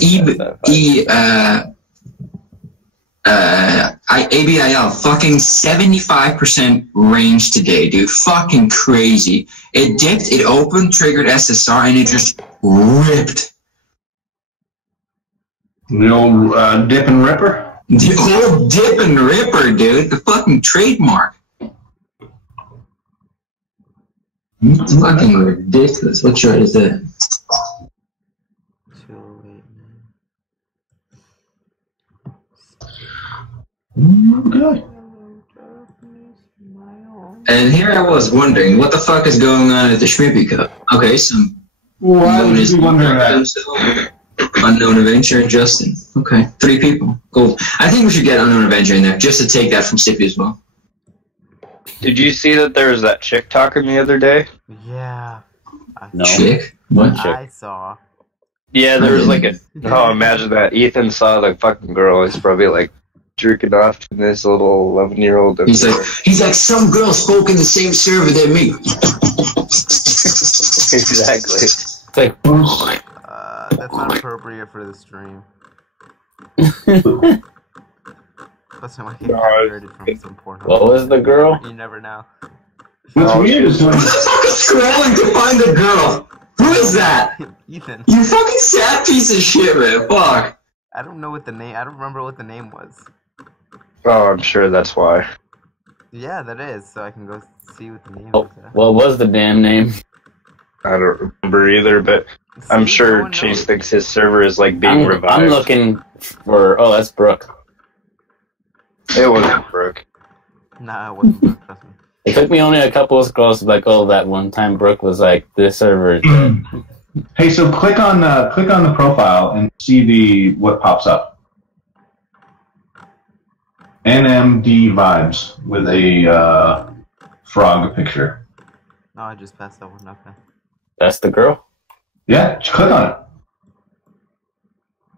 ABIL, fucking 75% range today, dude. Fucking crazy. It dipped, it opened, triggered SSR, and it just ripped. The old dip and ripper? The old dip and ripper, dude. The fucking trademark. It's fucking ridiculous. What chart is that? 208. Good. And here I was wondering, what the fuck is going on at the Schmippy Cup? Okay, some Why would you be wondering that? Unknown Avenger and Justin. Okay, 3 people. Cool. I think we should get Unknown Avenger in there, just to take that from Sippy as well. Did you see that there was that chick talking the other day? Yeah. No. Chick? What? I saw. Yeah, there was like a. Oh, imagine that. Ethan saw the fucking girl. He's probably like jerking off to this little 11-year-old. He's like, some girl spoke in the same server than me. Exactly. It's like, That's not appropriate for the stream. Plus, I might get copyrighted from some porn. what was the girl? You never know. What's weird is when Who the fuck is scrolling to find a girl? Who is that? Ethan. You fucking sad piece of shit, man. Fuck. I don't know what the name. I don't remember what the name was. Oh, I'm sure that's why. Yeah, that is. So I can go see what the name Oh, is. what was the damn name? I don't remember either, but I'm See, no sure one Chase knows. thinks his server is like being revived. I'm looking for. Oh, that's Brooke. It wasn't Brooke. Nah, it wasn't. Trust me. It took me only a couple of scrolls to like, oh, that one time Brooke was like, this server is dead. hey, so click on the profile and see what pops up. NMD vibes with a frog picture. No, I just passed that one. Okay. That's the girl? Yeah, just click on it.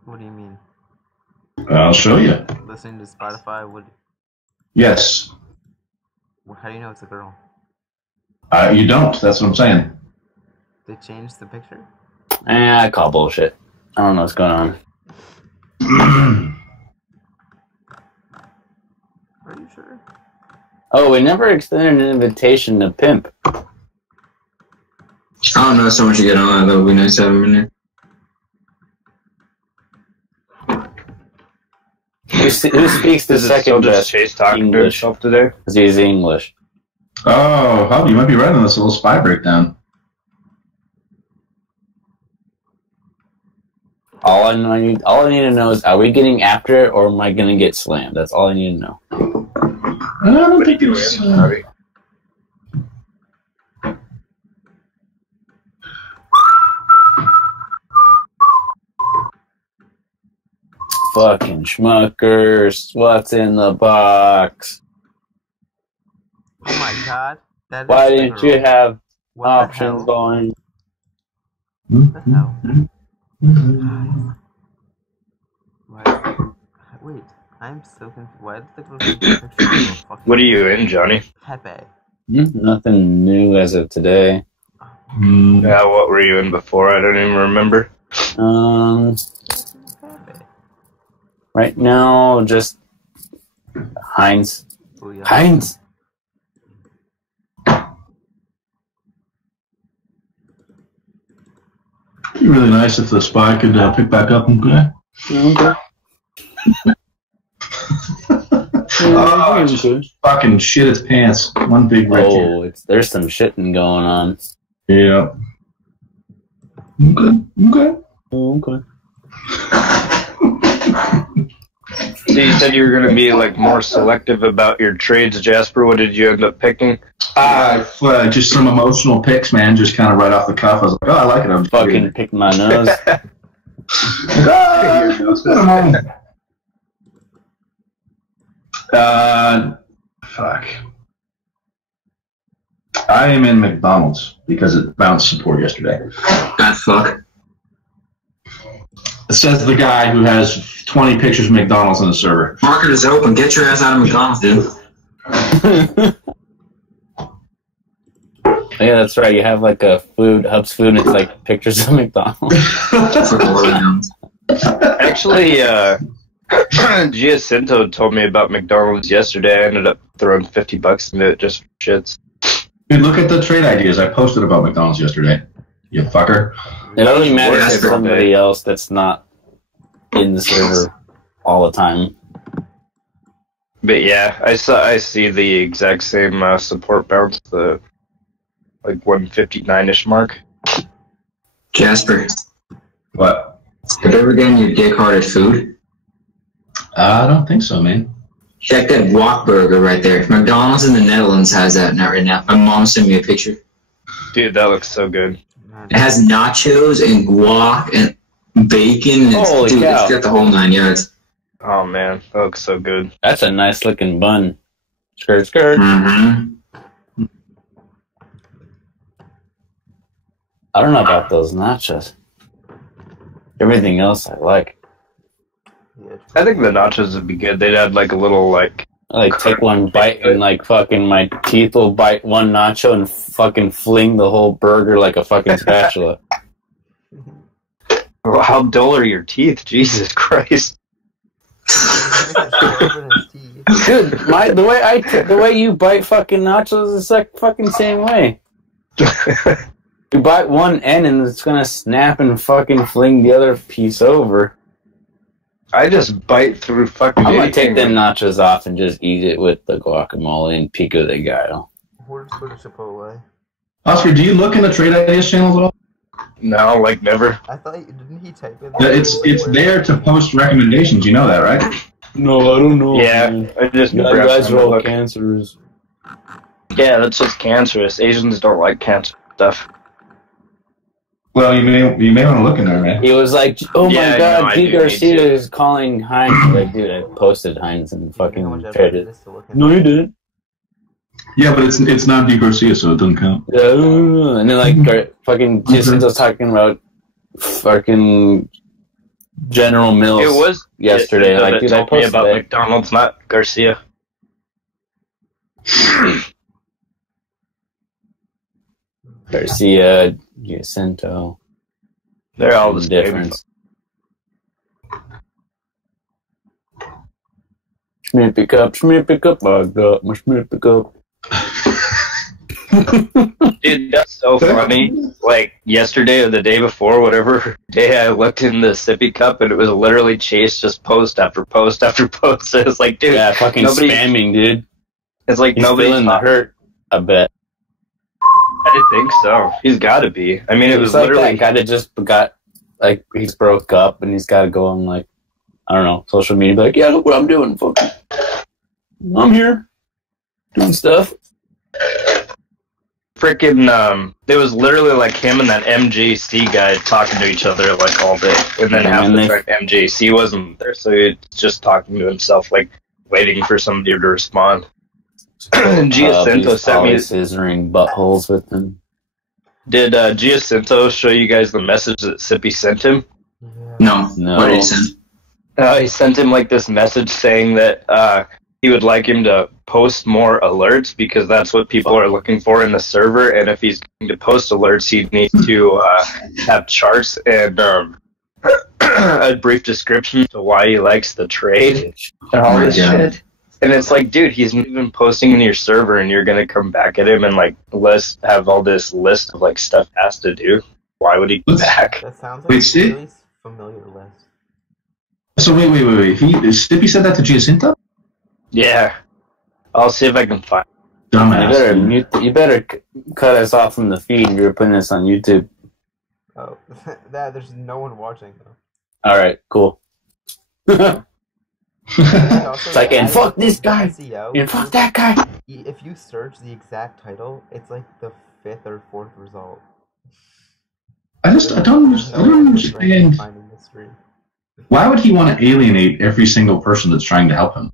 What do you mean? I'll show you. Listening to Spotify would. Yes. How do you know it's a girl? You don't. That's what I'm saying. They changed the picture? I call bullshit. I don't know what's going on. Are you sure? Oh, we never extended an invitation to Pimp. I don't know if someone should get on. That would be nice to have him in there. Who speaks the Is it second still just best Chase talking to English? himself today? Because he's English. Oh, Hub, you might be right on this little spy breakdown. All I need to know is, are we getting after it, or am I gonna get slammed? That's all I need to know. I don't think it's. Fucking schmuckers! What's in the box? Oh my god. That is Why the didn't girl. you have What the options hell? going? What the hell? Wait, I'm so confused. Why did the girl take the picture of a fucking What are you in, Johnny? Pepe? Nothing new as of today. Yeah, what were you in before? I don't even remember. Pepe. Right now, just Heinz. Booyah. Heinz. really nice if the spy could pick back up. Okay. Okay. Oh, just fucking shit its pants. One big red tear. Oh, there's some shitting going on. Yeah. Okay. Okay. So you said you were going to be like more selective about your trades, Jasper. What did you end up picking? Just some emotional picks, man. Just kind of right off the cuff. I was like, oh, I like it. I'm Fucking pick my nose. Fuck. I am in McDonald's because it bounced support yesterday. God fuck. It says the guy who has 20 pictures of McDonald's on the server. Market is open. Get your ass out of McDonald's, dude. Yeah, that's right. You have like a Hub's food, and it's like pictures of McDonald's. Actually, Giacinto told me about McDonald's yesterday. I ended up throwing $50 into it just for shits. Dude, look at the trade ideas I posted about McDonald's yesterday. You fucker. It only matters if somebody else that's not in the server all the time. But yeah, I see the exact same support bounce, the like 159-ish mark. Jasper, What? have you ever gotten your dick hard at food? I don't think so, man. Check that guac burger right there. McDonald's in the Netherlands has that right now. My mom sent me a picture. Dude, that looks so good. It has nachos and guac and bacon. And Holy cow. It's got the whole 9 yards. Oh man, that looks so good. That's a nice looking bun. Skirt, skirt. Mm-hmm. I don't know about those nachos. Everything else I like. I think the nachos would be good. They'd add like a little like. I like take one bite and like fucking my teeth will bite one nacho and fucking fling the whole burger like a fucking spatula. Well, how dull are your teeth? Jesus Christ. Dude, the way you bite fucking nachos is like fucking same way. You bite one end and it's gonna snap and fucking fling the other piece over. I just bite through fucking. I'm gonna take them nachos off and just eat it with the guacamole and pico de gallo. Where's Chipotle? Oscar, do you look in the trade ideas channels at all? No, like never. I thought didn't he type in? It's there to post recommendations. You know that, right? No, I don't know. Yeah, man. I just. You guys are all cancerous. Yeah, that's just cancerous. Asians don't like cancer stuff. Well, you may want to look in there, man. He was like, "Oh my Yeah, God, no, I D. do Garcia need to. is calling Heinz." Like, dude, I posted Heinz and fucking tried it. No, No, you didn't. Yeah, but it's not D. Garcia, so it doesn't count. Yeah, and then like fucking Jacinto's talking about fucking General Mills. It was yesterday. That Like, dude, I told me posted about that. McDonald's, not Garcia. Garcia, Jacinto. They're all the same. difference. Schmidt pick up, I got my Schmidt pick up. Dude, that's so funny. Like yesterday or the day before, whatever day, I looked in the sippy cup and it was literally Chase just post after post after post. It's like, dude, Yeah, fucking spamming, dude. It's like He's nobody's feeling the hurt, I bet. I think so. He's got to be. I mean, it was like literally that guy that just got, like, he's broke up and he's got to go on, like, I don't know, social media, be like, yeah, look what I'm doing, fucking. I'm here, doing stuff. freaking. It was literally like him and that MJC guy talking to each other like all day, and then half the time MJC wasn't there, so he's just talking to himself, like waiting for somebody to respond. Giacinto sent me scissoring buttholes with him. Did Giacinto show you guys the message that Sippy sent him? No. No. What did he send? He sent him like this message saying that he would like him to post more alerts because that's what people are looking for in the server, and if he's going to post alerts, he needs to have charts and a brief description to why he likes the trade and all this shit. And it's like, dude, he's not even posting in your server, and you're gonna come back at him and like have all this list of like stuff he has to do. Why would he be back? That sounds like Wait, a Sid? really familiar list. So wait. Stippy said that to Giacinto? Yeah. I'll see if I can find. Dumbass. You better cut us off from the feed if you're putting this on YouTube. Oh, there's no one watching though. Alright, cool. And also, It's like, and as fuck this guy, SEO, and fuck that guy. If you search the exact title, it's like the 5th or 4th result. I don't understand. Finding the stream. Why would he want to alienate every single person that's trying to help him?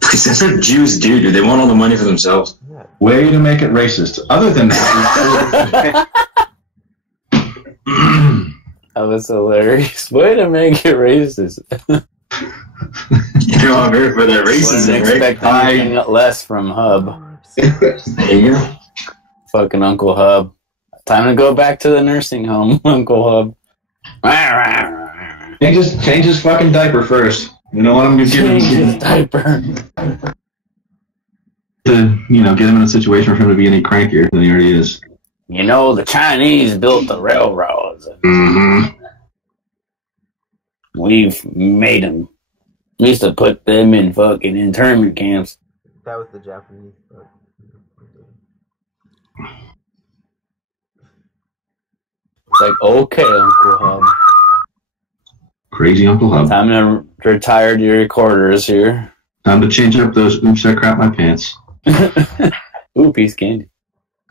Because that's what Jews do, dude. They want all the money for themselves. Yeah. Way to make it racist. Other than that, That was hilarious. Way to make it racist. You know, I'm here for that Wasn't racism, right? expecting anything less from Hub. There you go. Fucking Uncle Hub. Time to go back to the nursing home, Uncle Hub. change his fucking diaper first. You know what I'm gonna Change his give diaper. to get him in a situation for him to be any crankier than he already is. You know, the Chinese built the railroads. Mm-hmm. We've made them. We used to put them in fucking internment camps. That was the Japanese. But... It's like, okay, Uncle Hub. Crazy Uncle Hub. Time to retire to your quarters here. Time to change up those oops, I crap my pants. Ooh, piece of candy.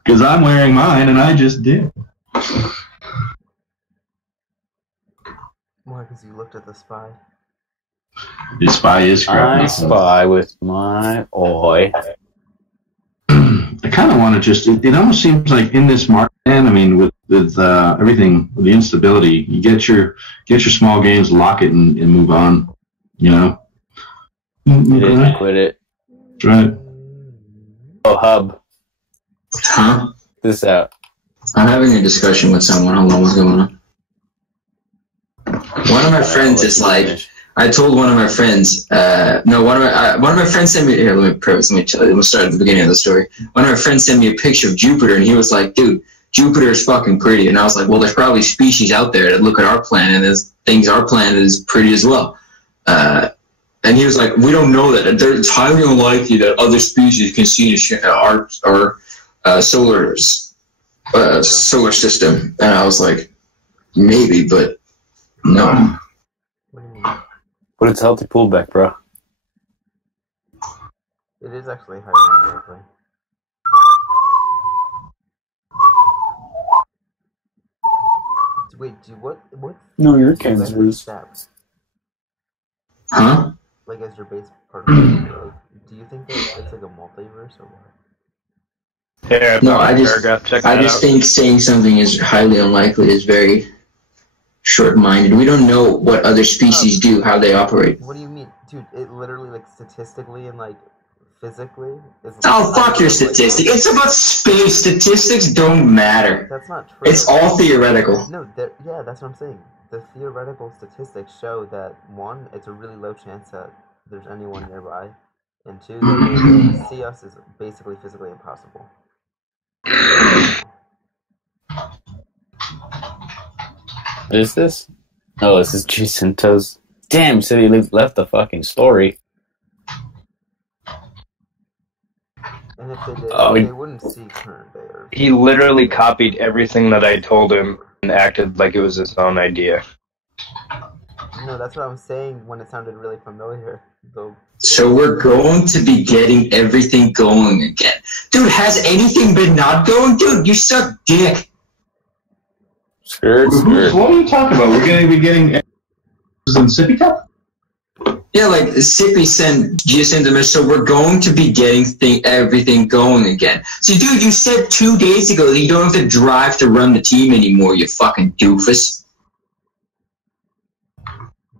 Because I'm wearing mine and I just did. Why? Because you looked at the spy. The spy is crap. I spy with my eye. I kind of want to just. It almost seems like in this market, I mean, with everything, with the instability, you get your small games, lock it, and move on. You know. You didn't quit it. Right. Oh, Hub. Huh? This out. I'm having a discussion with someone. Hold on, what's going on? One of my friends is like, I told one of my friends, one of my friends sent me, here, let me start at the beginning of the story. One of my friends sent me a picture of Jupiter, and he was like, dude, Jupiter is fucking pretty. And I was like, well, there's probably species out there that look at our planet, and there's things our planet is pretty as well. And he was like, we don't know that. It's highly unlikely that other species can see our solar system. And I was like, maybe, but no. What do you mean? But it's healthy pullback, bro. It is actually highly unlikely. Wait, what? No, your is your cancer base is. stat? Huh? Like, as your base particle, like, do you think that it's like a multiverse or what? Yeah, No, I just think saying something is highly unlikely is very short-minded. We don't know what other species do, how they operate. What do you mean? Dude, it literally, like, statistically and, like, physically is... Oh, fuck your statistics. It's about space. Statistics don't matter. That's not true. It's all theoretical. No, yeah, that's what I'm saying. The theoretical statistics show that, one, it's a really low chance that there's anyone nearby, and two, that to see us is basically physically impossible. What is this? Oh, this is Jacinto's. Damn, said he left the fucking story. And if they did, Oh, they wouldn't see current day. Or... He literally copied everything that I told him and acted like it was his own idea. No, that's what I'm saying when it sounded really familiar. So we're going to be getting everything going again. Dude, has anything been not going? Dude, you suck dick. Skirt. What are you talking about? We're going to be getting... Is in Sippy Cup? Yeah, like Sippy sent Giacinto, so we're going to be getting everything going again. So, dude, you said 2 days ago that you don't have to drive to run the team anymore, you fucking doofus.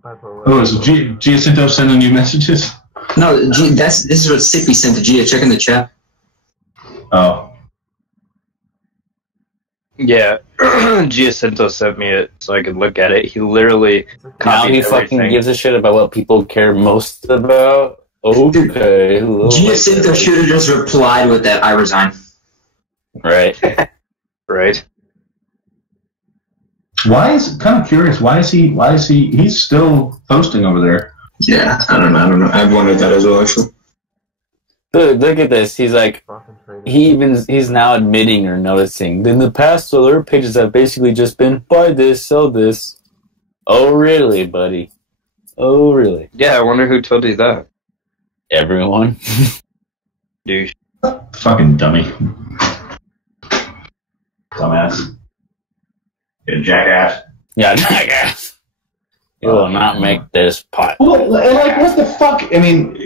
Oh, is Giacinto sending you messages? No, this is what Sippy sent to Gia. Check in the chat. Oh. Yeah, Giacinto sent me it so I could look at it. He literally Now copied he everything. fucking gives a shit about what people care most about. Okay. Giacinto should have just replied with that, I resign. Right. Right. Why is kind of curious? Why is he? He's still posting over there. Yeah, I don't know. I've wondered that as well, actually. Look at this. He's like, he's now admitting or noticing. In the past, alert pages have basically just been buy this, sell this. Oh, really, buddy? Oh, really? Yeah, I wonder who told you that. Everyone. Douche. Fucking dummy. Dumbass. You jackass. Yeah, jackass. You will not make this pot. Well, like, what the fuck? I mean,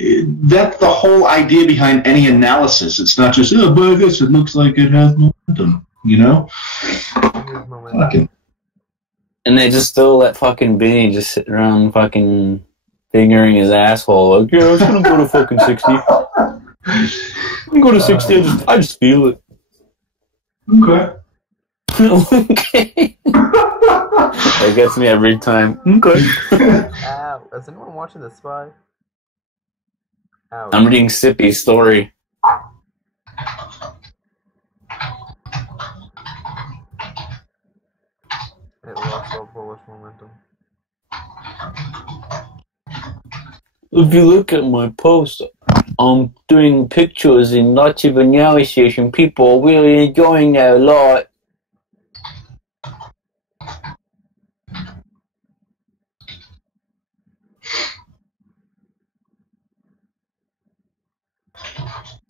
that's the whole idea behind any analysis. It's not just, oh, but this, it looks like it has momentum, you know? Fucking. And they just still let fucking Benny just sit around fucking fingering his asshole. Like, yeah, I was gonna go to fucking 60. I'm gonna go to 60, I just feel it. Okay. Okay. That gets me every time. Okay. Ow. Is anyone watching The Spy? Ow. I'm reading Sippy's story. It lost all bullish momentum. If you look at my post, I'm doing pictures in lots of analysis and people are really enjoying that a lot.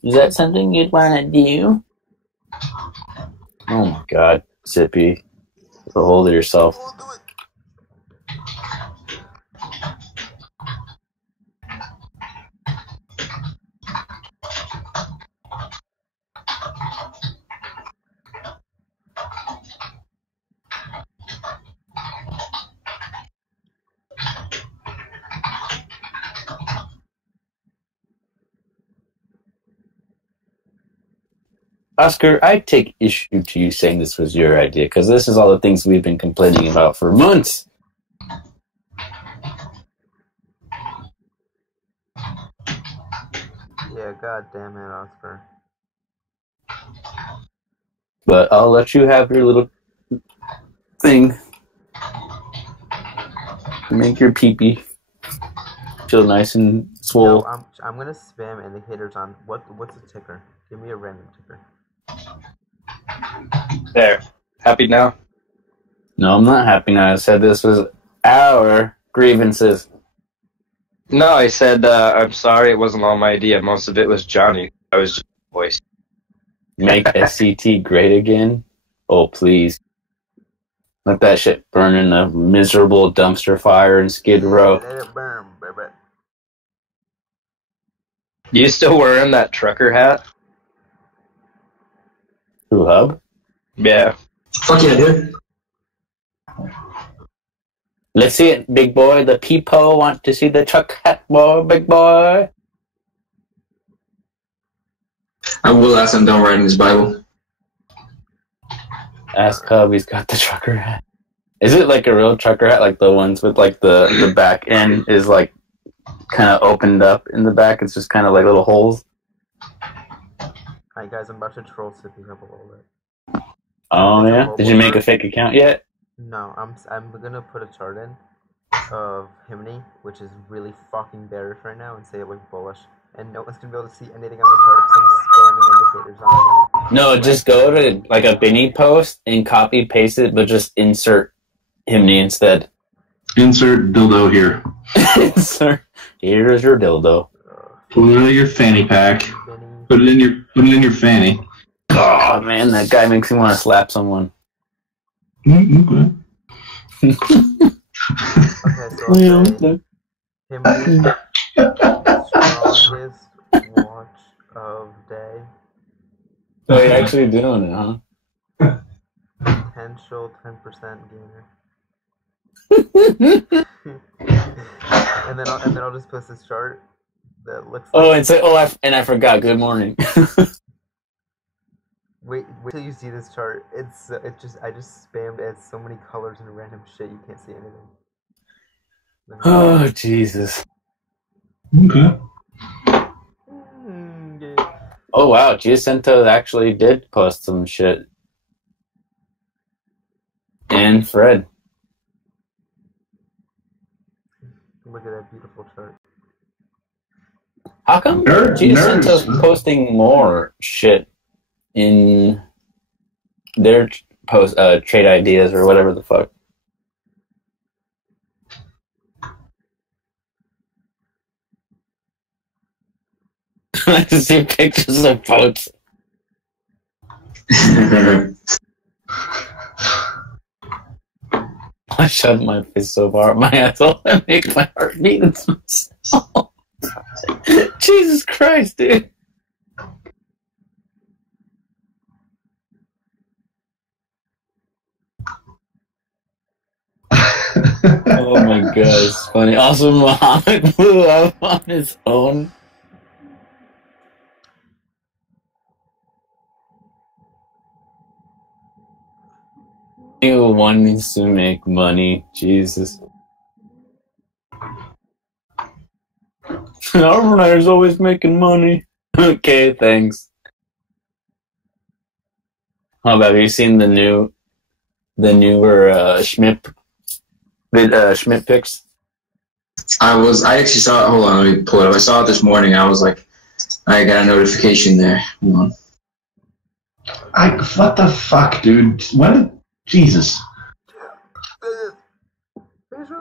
Is that something you'd want to do? Oh my god, Sippy. Get a hold of yourself. Oscar, I take issue to you saying this was your idea, because this is all the things we've been complaining about for months. Yeah, god damn it, Oscar. But I'll let you have your little thing. Make your pee-pee feel nice and swole. No, I'm gonna spam indicators on what's the ticker? Give me a random ticker. There. Happy now? No, I'm not happy now. I said this was our grievances. No, I said, I'm sorry, it wasn't all my idea. Most of it was Johnny. I was just a voice. Make SCT great again? Oh, please. Let that shit burn in a miserable dumpster fire in Skid Row. Let it burn, baby. You still wearing that trucker hat? Who, Hub? Yeah. Fuck yeah, dude. Let's see it, big boy. The people want to see the truck hat, boy, big boy. I will ask him, don't write in his Bible. Ask Hub, he's got the trucker hat. Is it like a real trucker hat, like the ones with like the back end is like kind of opened up in the back? It's just kind of like little holes. Alright guys, I'm about to troll Sippy up a little bit. Oh yeah? Did you make a fake account yet? No, I'm gonna put a chart in of Himny, which is really fucking bearish right now, and say it looks bullish. And no one's gonna be able to see anything on the chart because I'm spamming indicators on it. No, just go to like a Benny post and copy paste it, but just insert Himny instead. Insert dildo here. Insert. Here's your dildo. Put it in your fanny pack. Put it in your fanny. Oh man, that guy makes me want to slap someone. Okay. Okay, so I'll say Himny, strongest watch of day. Oh, you're actually doing it, huh? Potential 10% gainer. and then I'll just post this chart that looks. Oh, like, and say, I forgot. Good morning. wait till you see this chart. I just spammed. It's so many colors and random shit you can't see anything. Oh Jesus. Okay. Yeah. Oh wow, Giacinto actually did post some shit. And Fred. Look at that beautiful chart. How come Giacinto's posting more shit in their trade ideas or whatever the fuck? I see pictures of boats. I shoved my face so far up my asshole and make my heart beat into myself. Jesus Christ, dude. Oh my god, it's funny. Also, Muhammad blew up on his own. One needs to make money. Jesus. Overnighter's always making money. Okay, thanks. How about, have you seen the newer Schmidt pics? I actually saw it. Hold on, let me pull it up. I saw it this morning. I was like, I got a notification there. Hold on. What the fuck, dude? Jesus.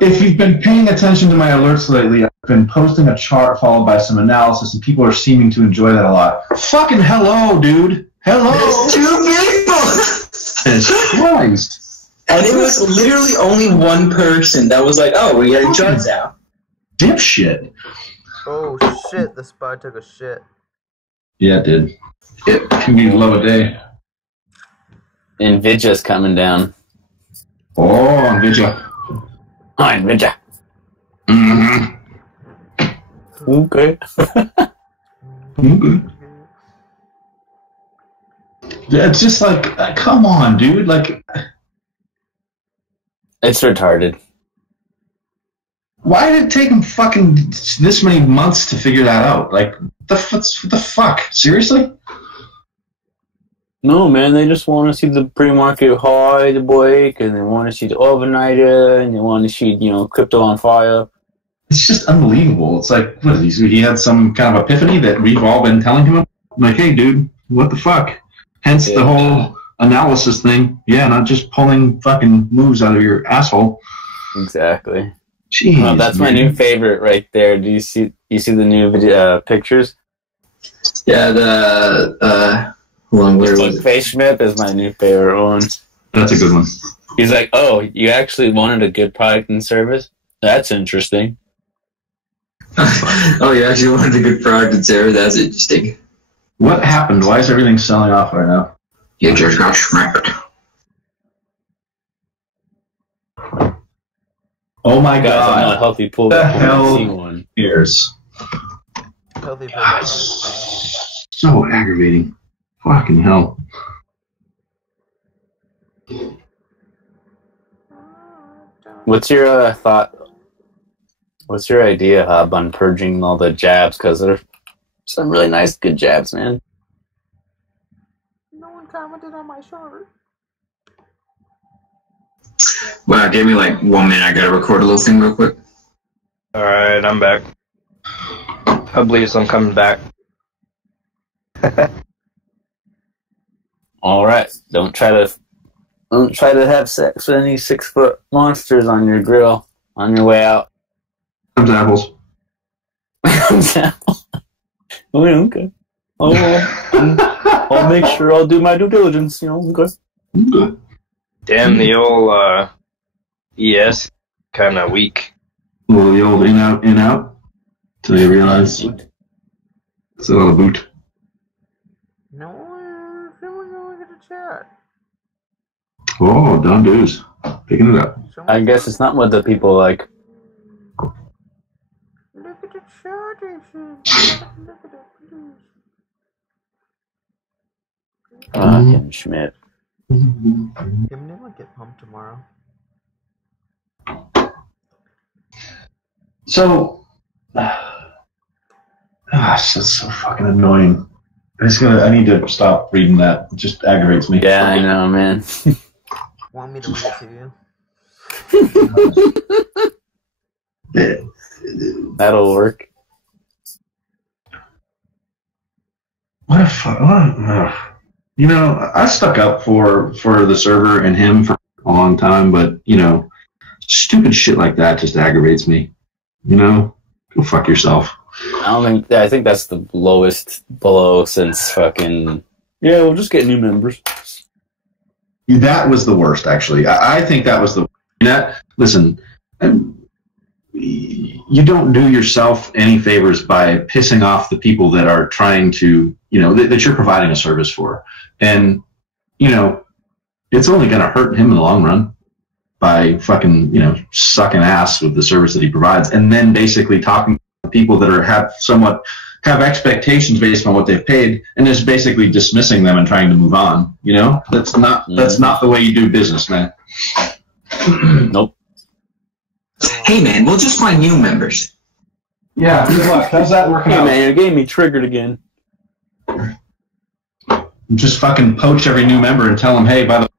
If you've been paying attention to my alerts lately, I've been posting a chart followed by some analysis, and people are seeming to enjoy that a lot. Fucking hello, dude. Hello. There's 2 people. Christ. And it was literally only one person that was like, "Oh, we're getting charts out." Dipshit. Oh shit! The spy took a shit. Yeah, it did. It need love a day. Nvidia's coming down. Oh, Nvidia. Hi, Nvidia. Mm-hmm. Okay. Okay. It's just like, come on, dude. Like, it's retarded. Why did it take them fucking this many months to figure that out? Like, what the fuck? Seriously? No, man, they just want to see the pre-market high, the break, and they want to see the overnighter, and they want to see, crypto on fire. It's just unbelievable. It's like, what is he had some kind of epiphany that we've all been telling him? Like, hey, dude, what the fuck? Hence the whole analysis thing. Yeah, not just pulling fucking moves out of your asshole. Exactly. Jeez, well, that's my new favorite right there. Do you see the new video, pictures? Yeah, the Face Schmidt is my new favorite one. That's a good one. He's like, oh, you actually wanted a good product and service? That's interesting. Oh, you actually wanted a good product and service? That's interesting. What happened? Why is everything selling off right now? You just got smacked. Oh my god. I'm not a healthy pool. The hell one. Ears. Healthy So aggravating. Fucking hell. What's your thought? What's your idea, Hub, on purging all the jabs? Because there's some really nice, good jabs, man. No one commented on my short. Wow, give me like 1 minute. I gotta record a little thing real quick. Alright, I'm back. I believe I'm coming back. All right, don't try to have sex with any 6-foot monsters on your grill on your way out. Comes apples. Oh, yeah, okay. I'll make sure I'll do my due diligence. Okay. Damn, the old ES kind of weak. Well, the old in out. Till you realize it's a little boot. No one look at the chat. Oh, Don Doos. Picking it up. I guess it's not what the people like. Look at the chat, Jason. Look at it, please. Him Schmidt. Him might get pumped tomorrow. So, gosh, that's so fucking annoying. I need to stop reading that. It just aggravates me. Yeah, I know, man. Want me to read it to you? That'll work. What a fuck. You know, I stuck up for the server and him for a long time, but, you know, stupid shit like that just aggravates me. You know? Go fuck yourself. I think that's the lowest blow since fucking... Yeah, we'll just get new members. That was the worst, actually. I think that was the... Listen, you don't do yourself any favors by pissing off the people that are trying to, you know, that you're providing a service for. And, you know, it's only going to hurt him in the long run by fucking, you know, sucking ass with the service that he provides. And then basically talking to people that are have expectations based on what they've paid, and just basically dismissing them and trying to move on. You know, that's not the way you do business, man. Nope. Hey man, we'll just find new members. Yeah, good luck. How's that working out? Man, your game me triggered again. Just fucking poach every new member and tell them, hey, by the way,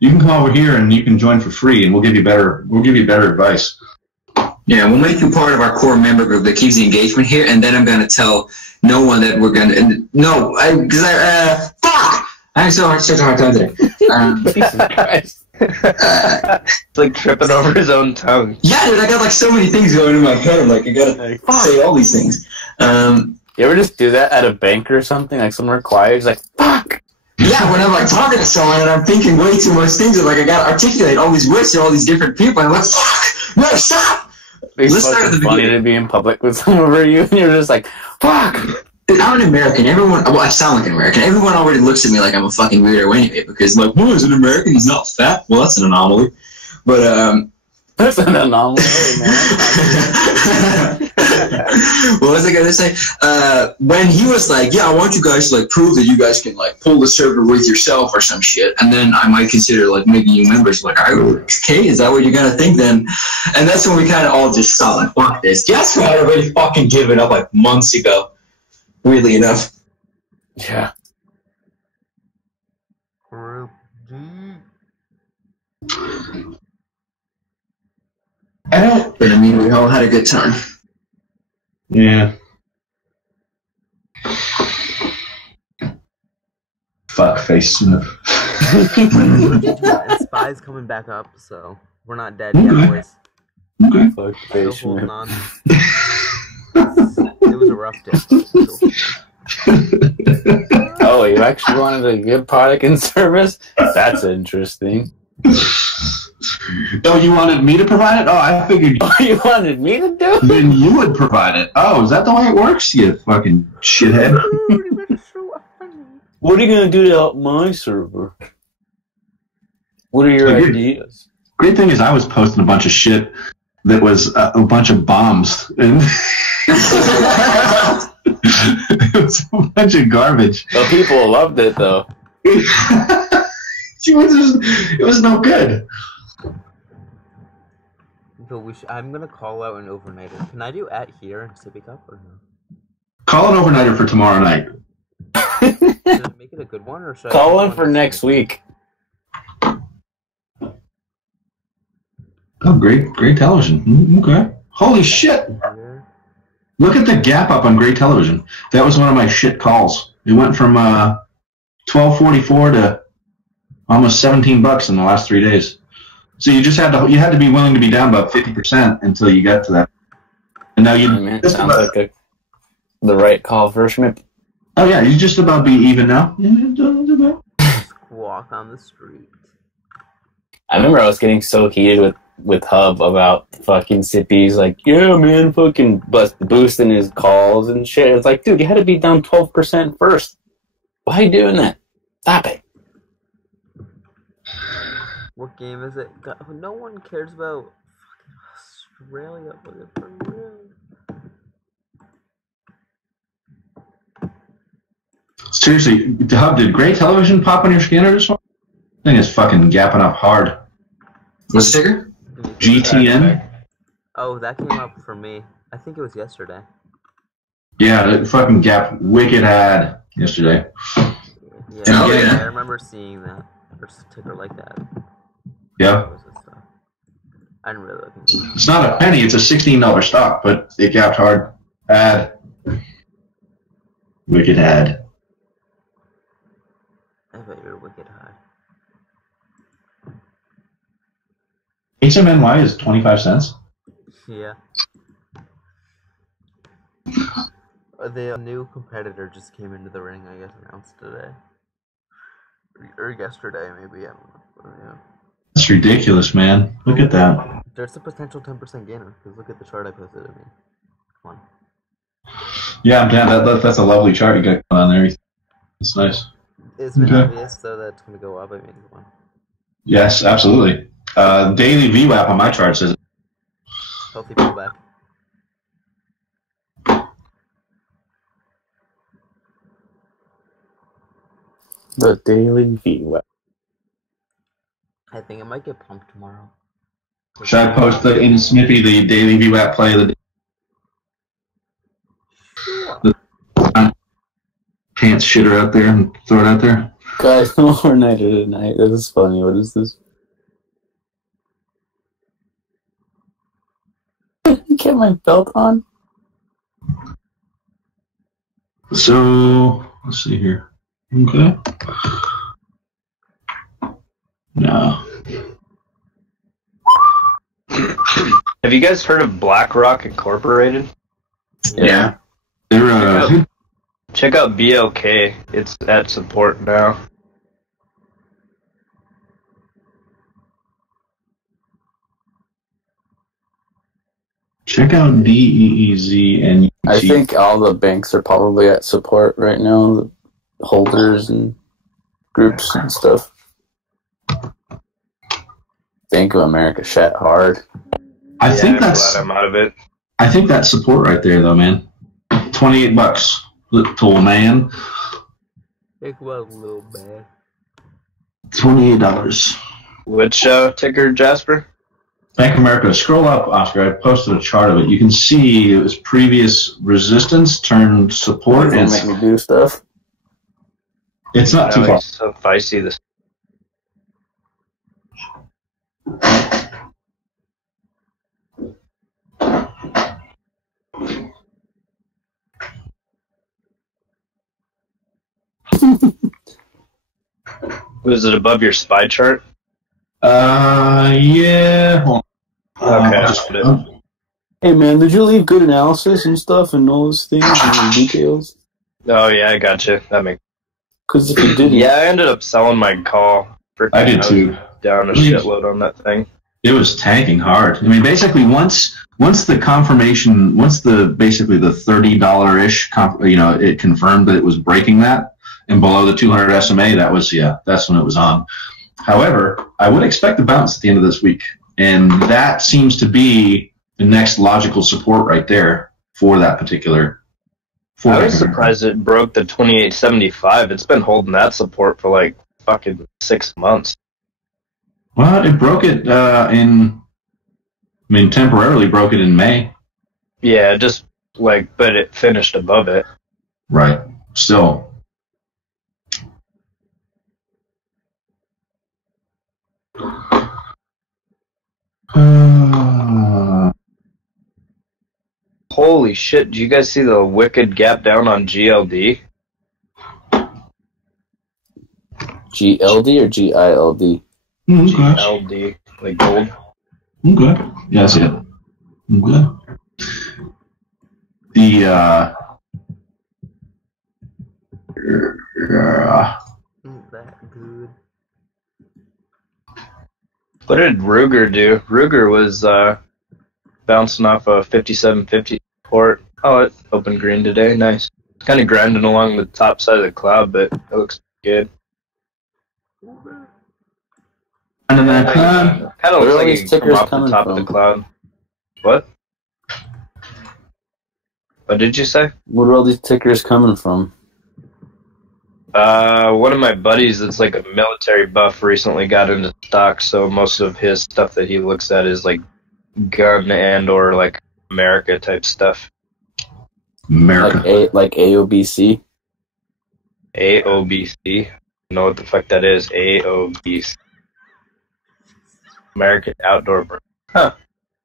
you can come over here and you can join for free, and we'll give you better advice. Yeah, we'll make you part of our core member group that keeps the engagement here, and then I'm gonna tell no one that we're gonna. Fuck! I have such a hard time today. Jesus Christ. It's like tripping over his own tongue. Yeah, dude, I got like so many things going in my head. I'm like, I gotta say all these things. You ever just do that at a bank or something? Like somewhere quiet, it's like, fuck! Yeah, when I'm like talking to someone and I'm thinking way too much things, and like I gotta articulate all these words to all these different people, and I'm like, fuck! No, stop! It's funny to be in public with someone over you, and you're just like, fuck! I'm an American. I sound like an American. Everyone already looks at me like I'm a fucking weirdo anyway, because like, well, he's an American, he's not fat. Well, that's an anomaly. But, that's an anomaly, man. What was I gonna say? When he was like, yeah, I want you guys to like prove that you guys can like pull the server with yourself or some shit, and then I might consider like making you members. Like, okay, is that what you're gonna think then? And that's when we kind of all just saw like, fuck this. Jasper had already fucking given up like months ago. Weirdly enough. Yeah. Group G. But I mean, we all had a good time. Yeah. Fuck face Smith. And Spy's coming back up, so we're not dead yet, boys. Okay. Fuck Still face, holding man. on. It was a rough day. Oh, you actually wanted a good product and service? That's interesting. Oh, you wanted me to provide it? Oh, I figured Oh, you wanted me to do it? then you would provide it. Oh, is that the way it works, you fucking shithead? What are you going to do to help my server? What are your ideas? Great thing is I was posting a bunch of shit that was a bunch of bombs. And it was a bunch of garbage. Well, people loved it, though. It was no good. But I'm gonna call out an overnighter. Can I do at here in Sippy Cup or no? Call an overnighter for tomorrow night. Should I make it a good one or should Call I one for next week. Oh, great television. Okay. Holy shit. Here. Look at the gap up on great television. That was one of my shit calls. It went from $12.44 to almost $17 in the last 3 days. So you had to be willing to be down about 50% until you got to that. And now Sounds like the right call for Schmidt. Oh yeah, you just about be even now. Walk on the street. I remember I was getting so heated with Hub about fucking Sippy's like, yeah, man, fucking boosting his calls and shit. It's like, dude, you had to be down 12% first. Why are you doing that? Stop it. What game is it? God, no one cares about fucking Australia. For real. Seriously, Hub, did Gray Television pop on your scanner this one? Thing is fucking gapping up hard. What's the ticker? GTN? Oh, that came up for me. I think it was yesterday. Yeah, it fucking gapped wicked hard yesterday. Yeah, Oh, yeah. I remember seeing that. Or ticker like that. Yeah. I didn't really look into it. It's not a penny. It's a $16 stock, but it gapped hard. Ad. Wicked ad. I bet you're wicked high. HMNY is 25 cents. Yeah. The new competitor just came into the ring, I guess, announced today. Or yesterday, maybe, I don't know. But, yeah. That's ridiculous, man. Look at that. There's a potential 10% gainer, because look at the chart I posted. I mean, come on. Yeah, I'm down. That's a lovely chart you got on there. It's nice. Isn't it obvious, though, that it's going to go up? I mean, come on. Yes, absolutely. Daily VWAP on my chart says Healthy pullback. The daily VWAP. I think it might get pumped tomorrow. Should I post in Smithy the daily VWAP play of the pants shitter out there and throw it out there? Guys, more night at night. This is funny. What is this? Get my belt on. So let's see here. Okay. No. Have you guys heard of BlackRock Incorporated? Yeah. They're Check out BLK. It's at support now. check out DEEZ and I think all the banks are probably at support right now. The holders and groups and stuff. Bank of America shat hard. I think I'm that's glad I'm out of it. I think that's support right there though, man. $28. Little man. It was a little bad. $28. Which ticker, Jasper? Bank of America. Scroll up, Oscar. I posted a chart of it. You can see it was previous resistance turned support, Don't and make me do stuff. it's not too far. So feisty this. Was it above your SPY chart? Yeah. Hold on. Okay, I'll just- I found it. Hey man, did you leave good analysis and stuff and all those things and details? Oh yeah, I gotcha. That makes. Because if you didn't, Yeah, I ended up selling my call. I did too. Down a shitload on that thing. It was tanking hard. I mean, basically, once the confirmation, basically the $30-ish, it confirmed that it was breaking that and below the 200 SMA. That's when it was on. However, I would expect a bounce at the end of this week, and that seems to be the next logical support right there for that particular. I was surprised it broke the 2875. It's been holding that support for like fucking 6 months. Well, it broke it temporarily broke it in May. Yeah, just like, but it finished above it. Right. Still. Holy shit, did you guys see the wicked gap down on GLD? GLD or GILD? Okay. GLD, like gold. Okay. Yeah, I see it. Okay. Isn't that good? What did Ruger do? Ruger was bouncing off a 5750 support. Oh, it opened green today. Nice. It's kind of grinding along the top side of the cloud, but it looks good. And then that cloud. Kind of Where looks are like these it can come tickers off the coming top of the from? cloud. What? What did you say? What are all these tickers coming from? One of my buddies that's like a military buff recently got into stocks, so most of his stuff that he looks at is like gun and or like America type stuff. America. Like AOBC? AOBC. Know what the fuck that is? AOBC. American Outdoor Brand Huh.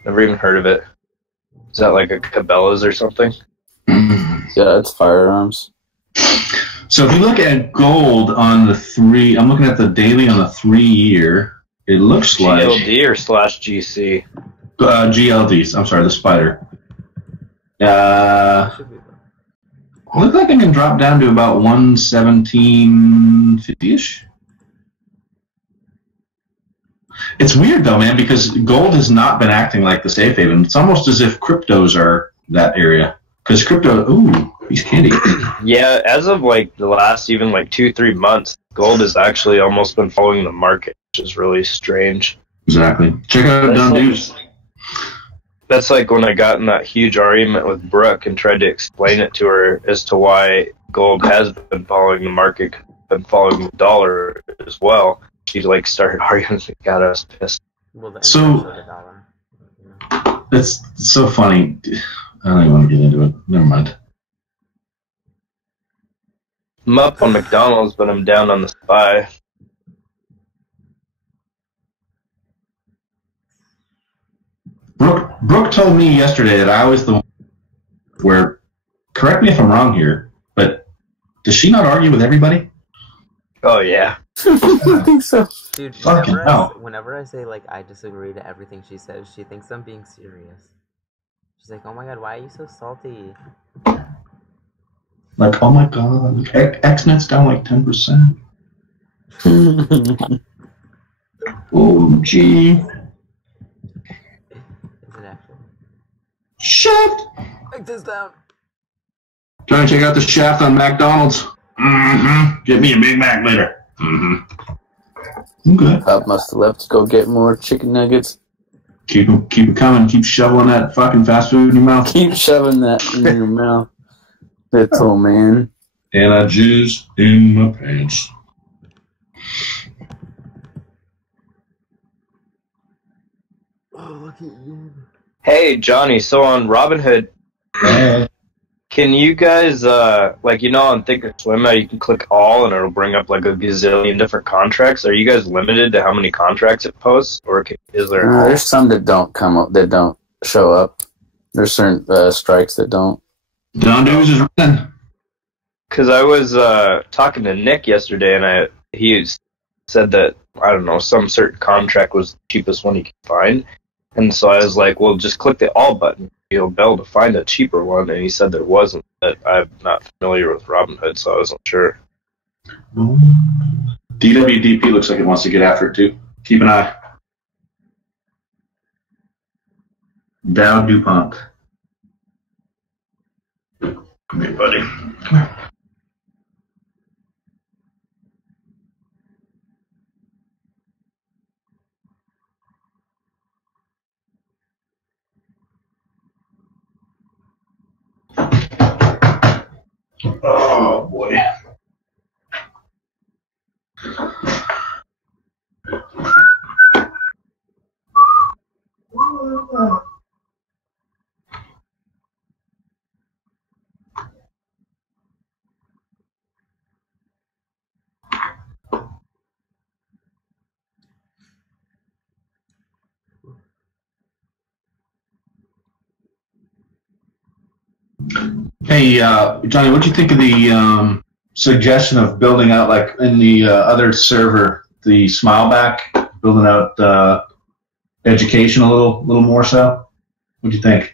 Never even heard of it. Is that like a Cabela's or something? Yeah, it's firearms. So if you look at gold on the 3, I'm looking at the daily on the 3-year. It looks like GLD or /GC? GLDs. I'm sorry, the spider. Looks like it can drop down to about 117.50ish. It's weird though, man, because gold has not been acting like the safe haven. It's almost as if cryptos are that area. Because crypto, ooh, he's candy. Yeah, as of like the last even like 2-3 months, gold has actually almost been following the market, which is really strange. Exactly. Check out Dumb Dudes. That's like when I got in that huge argument with Brooke and tried to explain it to her as to why gold has been following the market, been following the dollar as well. She like started arguing and got us pissed. Well, the So- index of the dollar. It's so funny. I don't even want to get into it. Never mind. I'm up on McDonald's, but I'm down on the SPY. Brooke told me yesterday that I was the one where, correct me if I'm wrong here, but does she not argue with everybody? Oh yeah. I think so. Dude, Fucking hell. whenever I say like I disagree to everything she says, she thinks I'm being serious. She's like, "Oh my god, why are you so salty?" Like, oh my god, XNet's down like 10%. Oh, gee. Is it actually? Shaft! Take this down. Trying to check out the Shaft on McDonald's. Mm-hmm. Get me a Big Mac later. Mm-hmm. Okay. Pop must have left to go get more chicken nuggets. Keep it coming. Keep shoveling that fucking fast food in your mouth. Keep shoving that in your mouth. Little man. And I jizz in my pants. Oh, look at you. Hey Johnny, so on Robinhood, can you guys like on Thinkorswim how you can click all and it'll bring up like a gazillion different contracts? Are you guys limited to how many contracts it posts, or is there? There's some that don't come up, that don't show up. There's certain strikes that don't. Don Dudes is running. Because I was talking to Nick yesterday, and he said that, I don't know, some certain contract was the cheapest one he could find. And so I was like, well, just click the all button. You'll be able to find a cheaper one. And he said there wasn't. But I'm not familiar with Robinhood, so I wasn't sure. DWDP looks like it wants to get after it, too. Keep an eye. Dow DuPont. Come here, buddy. Come here. Oh, boy. Hey, Johnny, what do you think of the suggestion of building out, like in the other server, the Smileback, building out education a little more so? What do you think?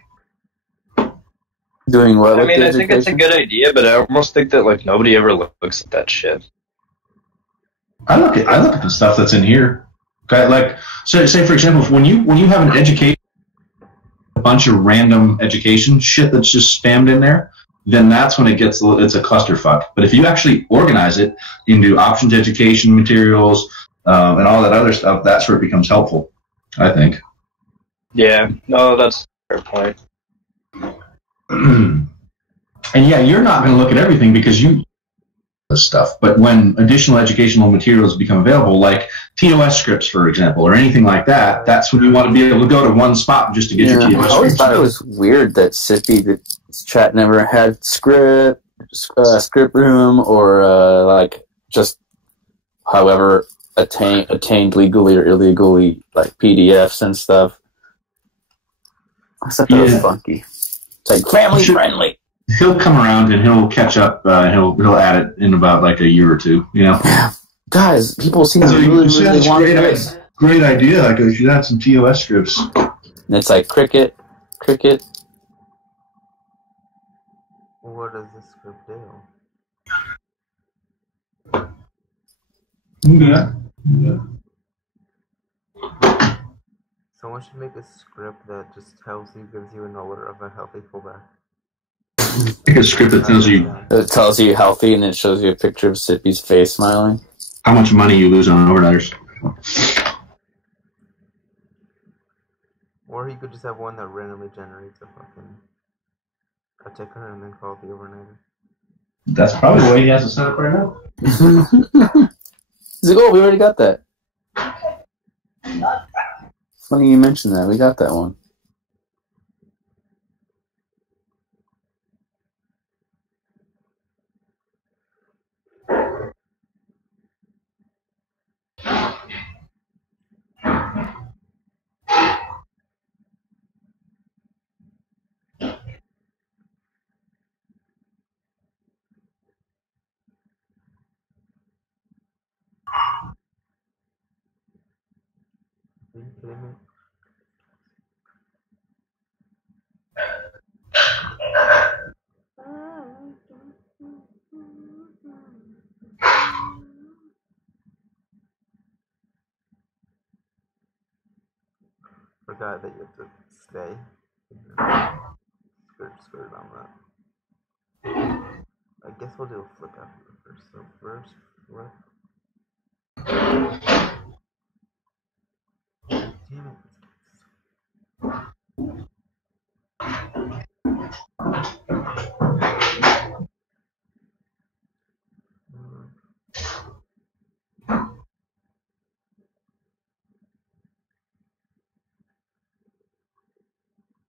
Doing what? I with mean, the I think it's a education? good idea, but I almost think that like nobody ever looks at that shit. I look at the stuff that's in here. Okay, like say for example, when you have an education, a bunch of random education shit that's just spammed in there, then that's when it's a clusterfuck. But if you actually organize it into options, education materials, and all that other stuff, that's where it becomes helpful, I think. Yeah, no, that's a fair point. And yeah, you're not going to look at everything because you this stuff. But when additional educational materials become available, like TOS scripts, for example, or anything like that, that's when you want to be able to go to one spot just to get your Yeah, TOS I always scripts. thought it was weird that Sippy chat never had script room or like just however attained legally or illegally like PDFs and stuff. Except that was funky. It's like family friendly. He'll come around and he'll catch up. He'll add it in about like a year or two. You know. Yeah. Guys, people seem to really want this. Great idea. I go, you should add some TOS scripts. And it's like cricket. What does this script do? Yeah. Someone should make a script that just gives you an alert of a healthy fullback. Make a script that tells you. It tells you healthy and it shows you a picture of Sippy's face smiling. How much money you lose on overnighters. Or he could just have one that randomly generates a ticker and then call it the overnighter. That's probably the way he has it set up right now. He's like, oh, we already got that. Funny you mentioned that. We got that one. Are you kidding me? Forgot that you have to stay. Skirt on that. I guess we'll do a flip after the first. So first flip. Damn it.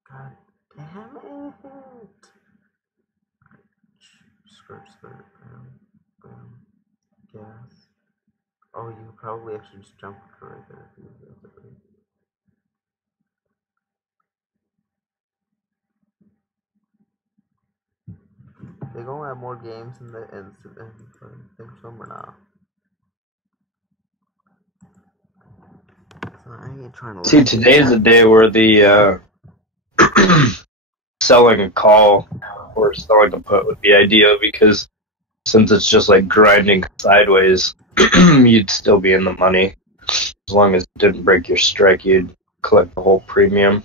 God damn it! Skirt, gas. Oh, you could probably actually just jump right there if you do it. They gonna have more games in the think some or not. So I ain't trying to. See, today is a day where the selling a call or selling a put would be ideal because since it's just like grinding sideways, you'd still be in the money. As long as it didn't break your strike, you'd collect the whole premium.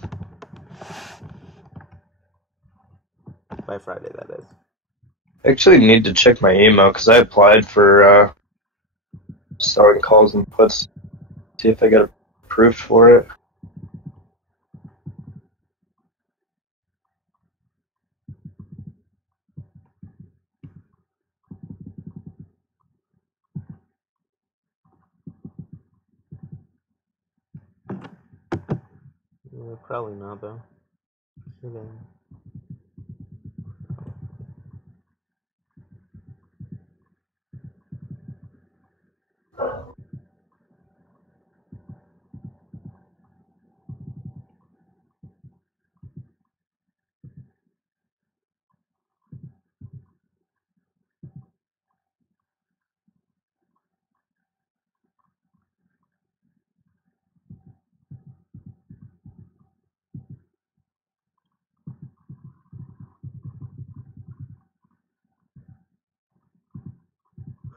By Friday, that is. I actually need to check my email because I applied for selling calls and puts. See if I got approved for it. Yeah, probably not though.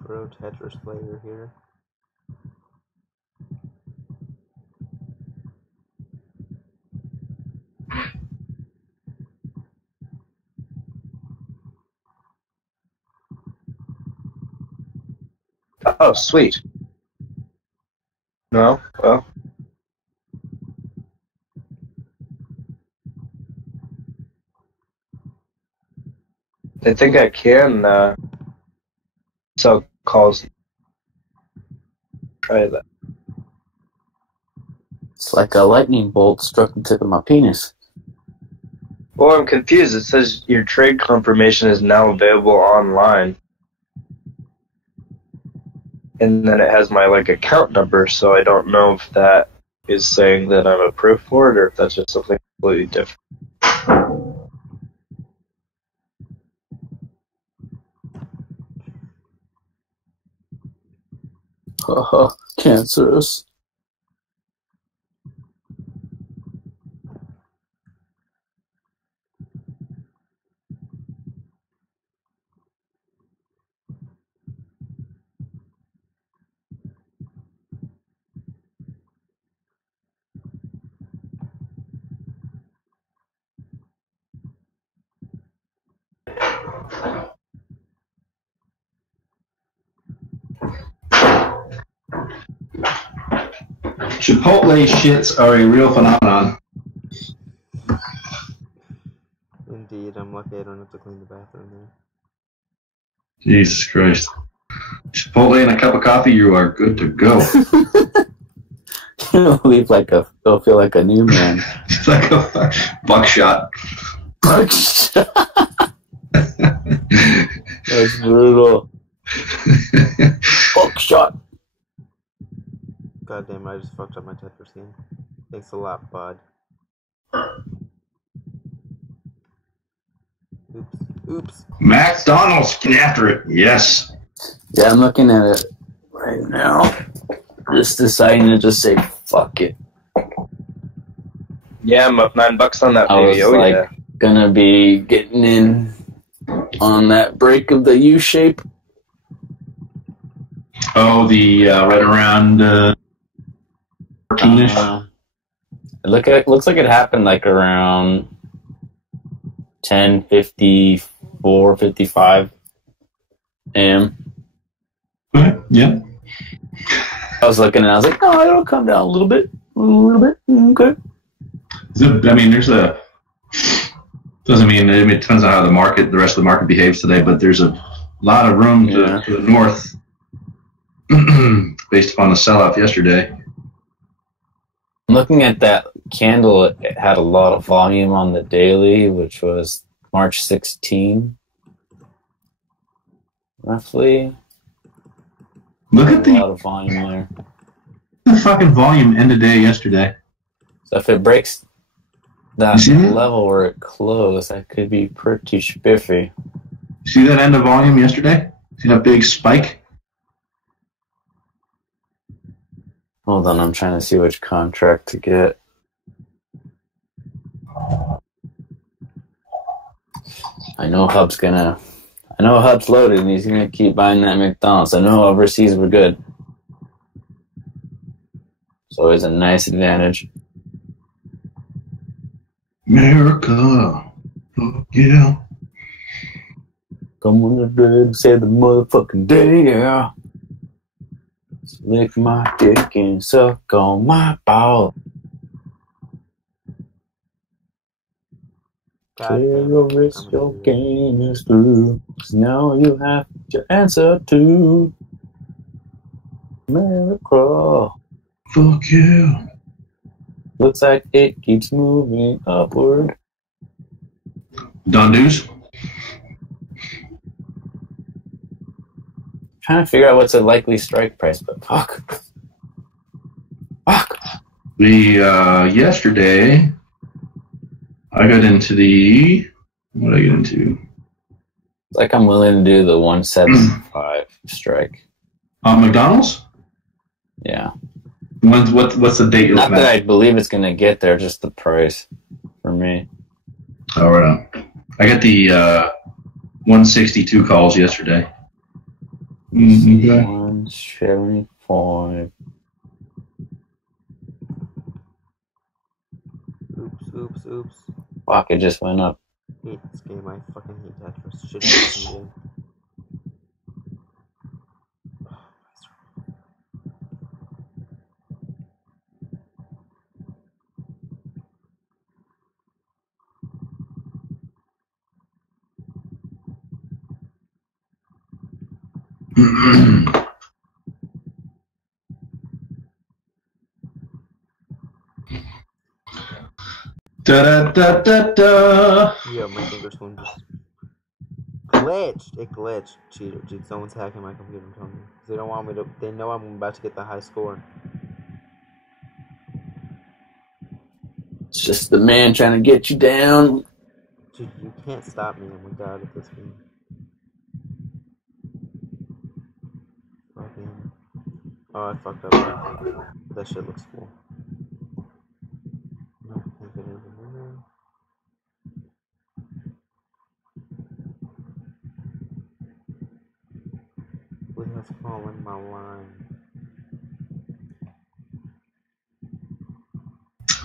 Pro Tetris player here. Oh, sweet. No? Well. I think I can sell calls. Try that. It's like a lightning bolt struck the tip of my penis. Well, I'm confused. It says your trade confirmation is now available online. And then it has my account number, so I don't know if that is saying that I'm approved for it or if that's just something completely different. Cancerous. Chipotle shits are a real phenomenon. Indeed, I'm lucky I don't have to clean the bathroom there. Jesus Christ. Chipotle and a cup of coffee, you are good to go. You'll they'll feel like a new man. It's like a buckshot. Buckshot. That's brutal. Buckshot. God damn, I just fucked up my Tetris game. Thanks a lot, bud. Oops. McDonald's, get after it. Yes. Yeah, I'm looking at it right now. Just deciding to just say fuck it. Yeah, I'm up $9 on that I was baby. Gonna be getting in on that break of the U shape. Oh, the right around 14ish. Looks like it happened like around 10:54, 55 a.m. Okay. Yeah. I was looking and I was like, oh, it'll come down a little bit. Okay. I mean, doesn't mean, it depends on how the rest of the market behaves today, but there's a lot of room to the north based upon the sell-off yesterday. I'm looking at that candle. It had a lot of volume on the daily, which was March 16, roughly. Look at a lot of volume there. The fucking volume end of day yesterday. So if it breaks that level where it closed, that could be pretty spiffy. See that end of volume yesterday? See that big spike? Hold on, I'm trying to see which contract to get. I know Hub's loaded and he's gonna keep buying that McDonald's. I know overseas we're good. It's always a nice advantage. America. Oh, yeah. Come on the day, say the motherfucking day, yeah. Lick my dick and suck on my ball. Clear your wrist, your game is through. Now you have to answer to America. Fuck yeah. Looks like it keeps moving upward. Dundews? Trying to figure out what's a likely strike price, but fuck. Yesterday, I got into what did I get into? It's like I'm willing to do the 175 strike. McDonald's? Yeah. What's the date you're Not looking that at? I believe it's going to get there, just the price for me. Oh, right on. I got the 162 calls yesterday. Okay. 175. Oops. Fuck, it just went up. I hate this game. I fucking hate Tetris. Shit this game. Da-da-da-da-da. Yeah, my fingers one just glitched. It glitched. Cheater. Dude, someone's hacking my computer, I'm telling you. They don't want me to. They know I'm about to get the high score. It's just the man trying to get you down. Dude, you can't stop me. I'm a god at this game. Fucking Oh, I fucked up. That shit looks cool. No, can't get anything in there. Who has fallen my line?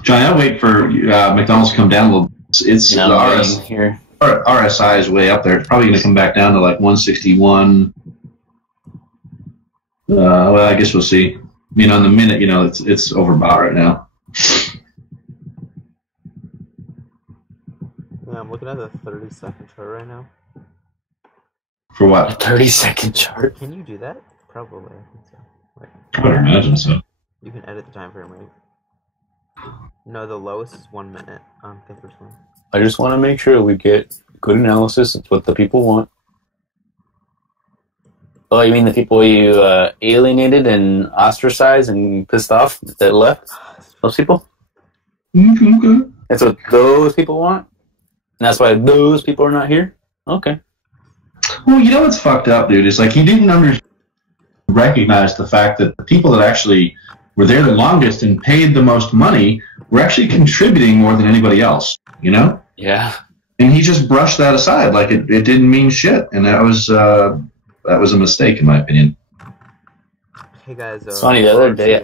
Johnny, I'll wait for McDonald's to come down a little. It's Now the I'm RS, getting here. RSI is way up there. It's probably going to come back down to like 161. Well, I guess we'll see. I mean, on the minute, you know, it's overbought right now. Yeah, I'm looking at the 30-second chart right now. For A what? 30-second chart. Can you do that? Probably, I think so. Wait, I would imagine so. you can edit the time frame, right? No, the lowest is 1 minute on Thinkorswim. I just want to make sure we get good analysis. It's what the people want. Oh, you mean the people you alienated and ostracized and pissed off that left? Those people? Okay. That's what those people want? And that's why those people are not here? Okay. Well, you know what's fucked up, dude? Is like he didn't recognize the fact that the people that actually were there the longest and paid the most money were actually contributing more than anybody else, you know? Yeah. And he just brushed that aside like it didn't mean shit. And that was a mistake, in my opinion. Hey guys, It's funny, the other day,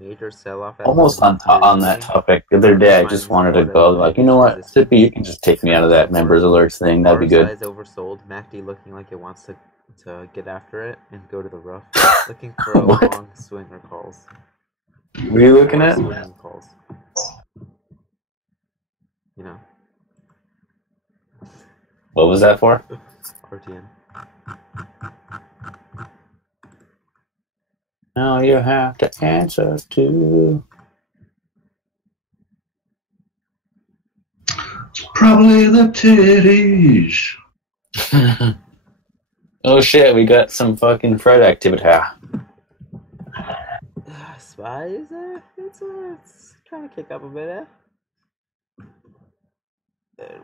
major sell-off almost on that topic, the other day I just wanted to go, like, you know what, Sippy, you can just take me out of that members alerts thing, that'd be good. RSI is oversold, MACD looking like it wants to get after it and go to the rough. Looking for a long swing or calls. What are you looking at? Swing calls. You know, What was that for? RTN. Now you have to answer to... Probably the titties. Oh shit, we got some fucking Fred activity. Spy is it's trying to kick up a bit,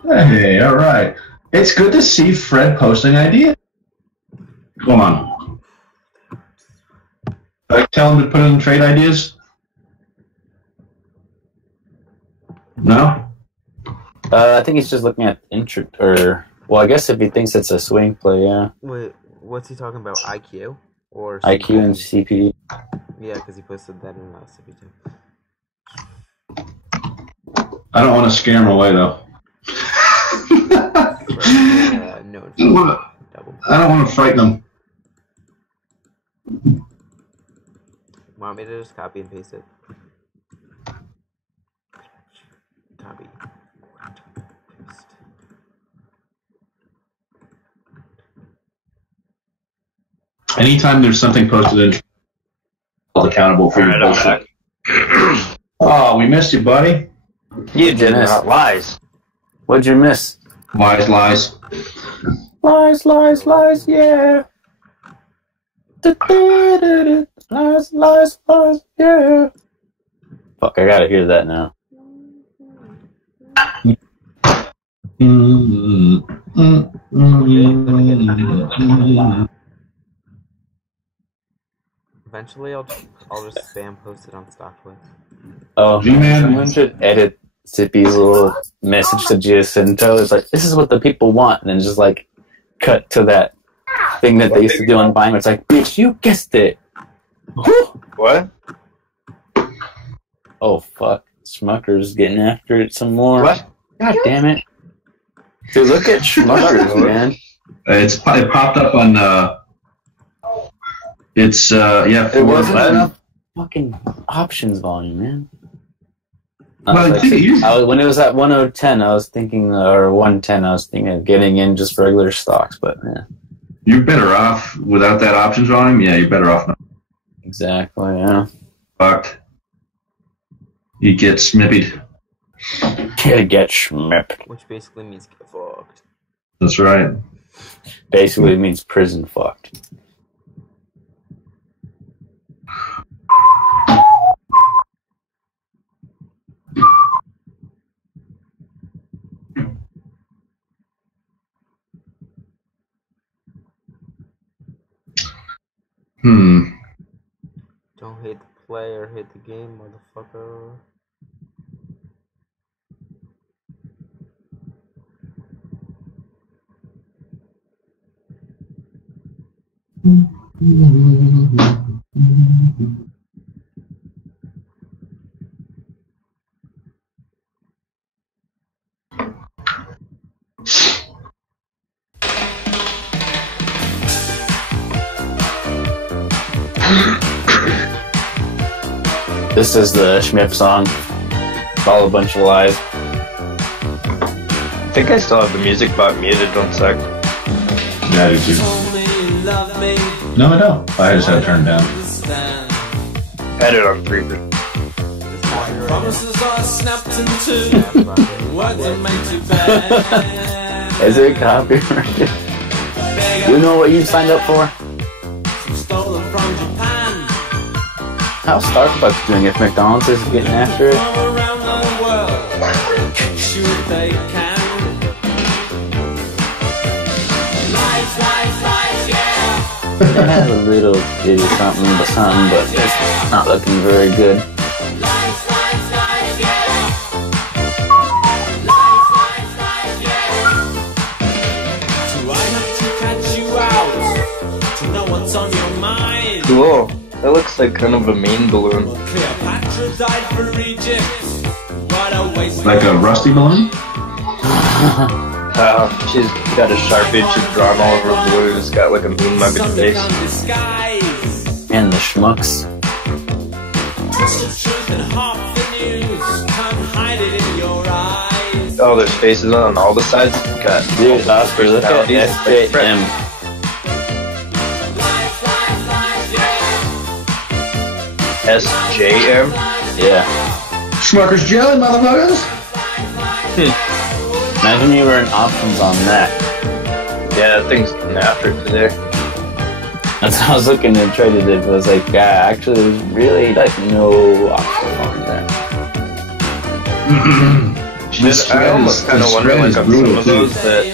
Hey, all right. It's good to see Fred posting ideas. Come on. I tell him to put in trade ideas? No? I think he's just looking at well, I guess if he thinks it's a swing play, yeah. Wait, what's he talking about? IQ or IQ and CPD. Yeah, because he posted that in CP too. I don't want to scare him away, though. No, I don't want to frighten him. Want me to just copy and paste it? Copy. Paste. Anytime there's something posted in, hold accountable for your bullshit. Oh, we missed you, buddy. You did not lies. What'd you miss? Lies. Lies, yeah. Lies, yeah. Fuck, I gotta hear that now. Eventually, I'll just spam post it on StockTwits. Oh, G-Man. someone should edit Sippy's little message to Giacinto. It's like, this is what the people want, and then just like cut to that thing that they used to do on Vine. It's like, bitch, you guessed it. What? Oh fuck, Schmucker's getting after it some more. What? God damn it! Dude, look at Schmucker's, man. It popped up on. It's yeah. It wasn't enough fucking options volume, man. Well, When it was at 1010, I was thinking, or 110, I was thinking of getting in just regular stocks, but yeah. You're better off without that options volume. Yeah, you're better off. Exactly, yeah. Fucked. You get smippied. Get schmipped. Which basically means get fucked. That's right. Basically, it means prison fucked. hate the player, hate the game, motherfucker. This is the Schmiff song. It's all a bunch of lies. I think I still have the music bot muted. 1 sec. Yeah, I do too. No, I don't. I just had it turned down. I had it on 3%. Promises are snapped into words are meant to bear. Is it copyrighted? You know what you signed up for? Stolen from Japan. How's Starbucks doing if McDonald's is getting after it? From around the world. Sure they can. Lies, lies, lies, yeah. They have a little bit of something, but it's not looking very good. Lies, lies, lies, yeah. Lies, lies, lies, yeah. Do I have to catch you out to know what's on your mind? Cool. That looks like kind of a mean balloon. Cleopatra died for Egypt. What a waste. Like a rusty balloon? She's got a Sharpie. She's drawn all over the balloon. It's got like a mean mug in face. And the schmucks. Twist of truth and half the news. Can't hide it in your eyes. Oh, there's faces on all the sides. Got Dude, Oscar, look at SJM. SJM? Yeah. Schmucker's jelly, motherfuckers! Imagine you were in options on that. Yeah, that thing's getting after it today. That's how I was looking at traded it. I was like, yeah, actually, there's really like no options on there. I almost kind of wonder, like, on some of those that,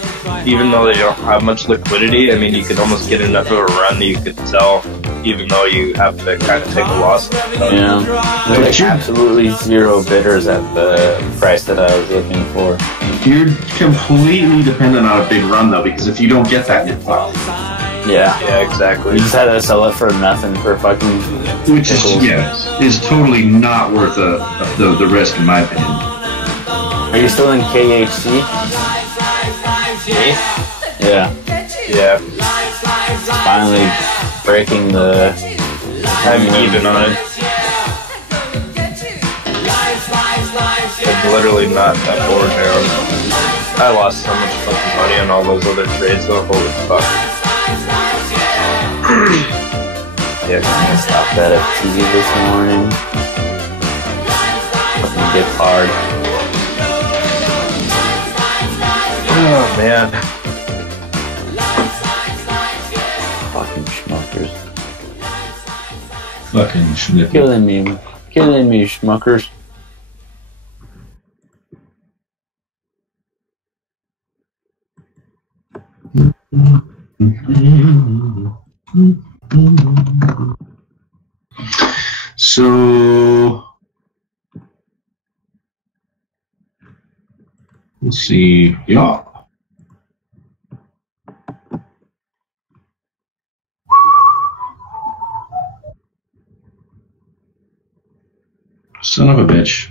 even though they don't have much liquidity, I mean, you could almost get enough of a run that you could sell, even though you have to kind of take a loss. Yeah. There's like absolutely zero bidders at the price that I was looking for. You're completely dependent on a big run, though, because if you don't get that, you're fucked. Yeah. Yeah, exactly. You just had to sell it for nothing for fucking... Which is, is totally not worth the risk, in my opinion. Are you still in KHC? Me? Yeah. Yeah. Finally breaking the... I'm even on it. I'm literally not that bored now. I lost so much fucking money on all those other trades though, holy fuck. Yeah, I stopped that at TV this morning. Fucking get hard. Oh man. Fucking schmuckers. Fucking schnippy. Killing me, schmuckers. So, let's see. Yeah. Son of a bitch.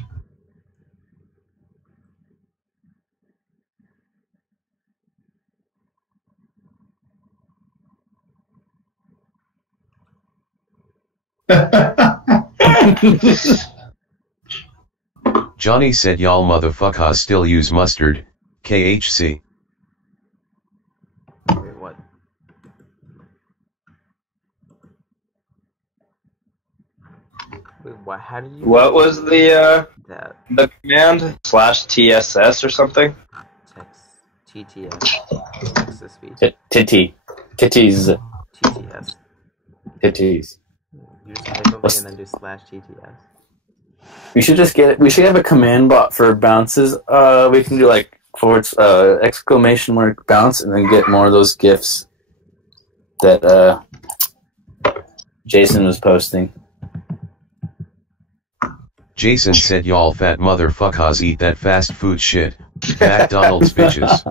Johnny said y'all motherfuckers still use mustard, KHC. Wait, what? Wait, what? How do you... What was the that command? /TSS or something? text TTS text to speech Titties. TTS. Titties. You just type something and then do /TTS. We should have a command bot for bounces. We can do like exclamation mark bounce and then get more of those GIFs that Jason was posting. Jason said y'all fat motherfuckers eat that fast food shit. McDonald's bitches.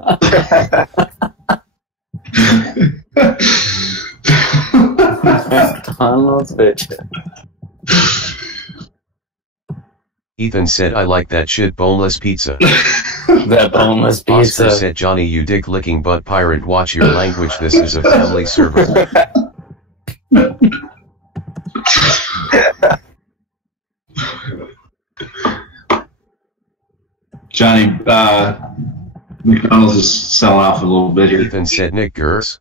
McDonald's bitches. Ethan said I like that shit boneless pizza. That boneless pizza. Oscar said Johnny you dick licking butt pirate watch your language this is a family server. Johnny, McDonald's is selling off a little bit here. Ethan said Nick Gers.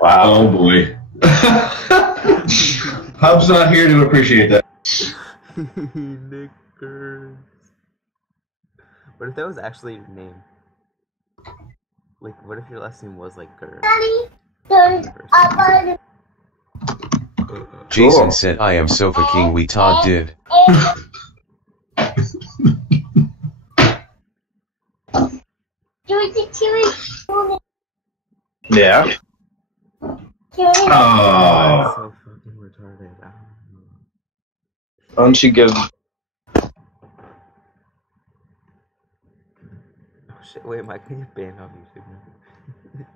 Wow. Oh boy. Hub's not here to appreciate that. Nickers. What if that was actually your name? Like, what if your last name was like Gers? Jason Cool. said I am Sofa King we Todd did. Yeah. Oh. So fucking retarded. I don't know. Why don't you give? Oh shit, wait, Mike, can you get banned off YouTube now?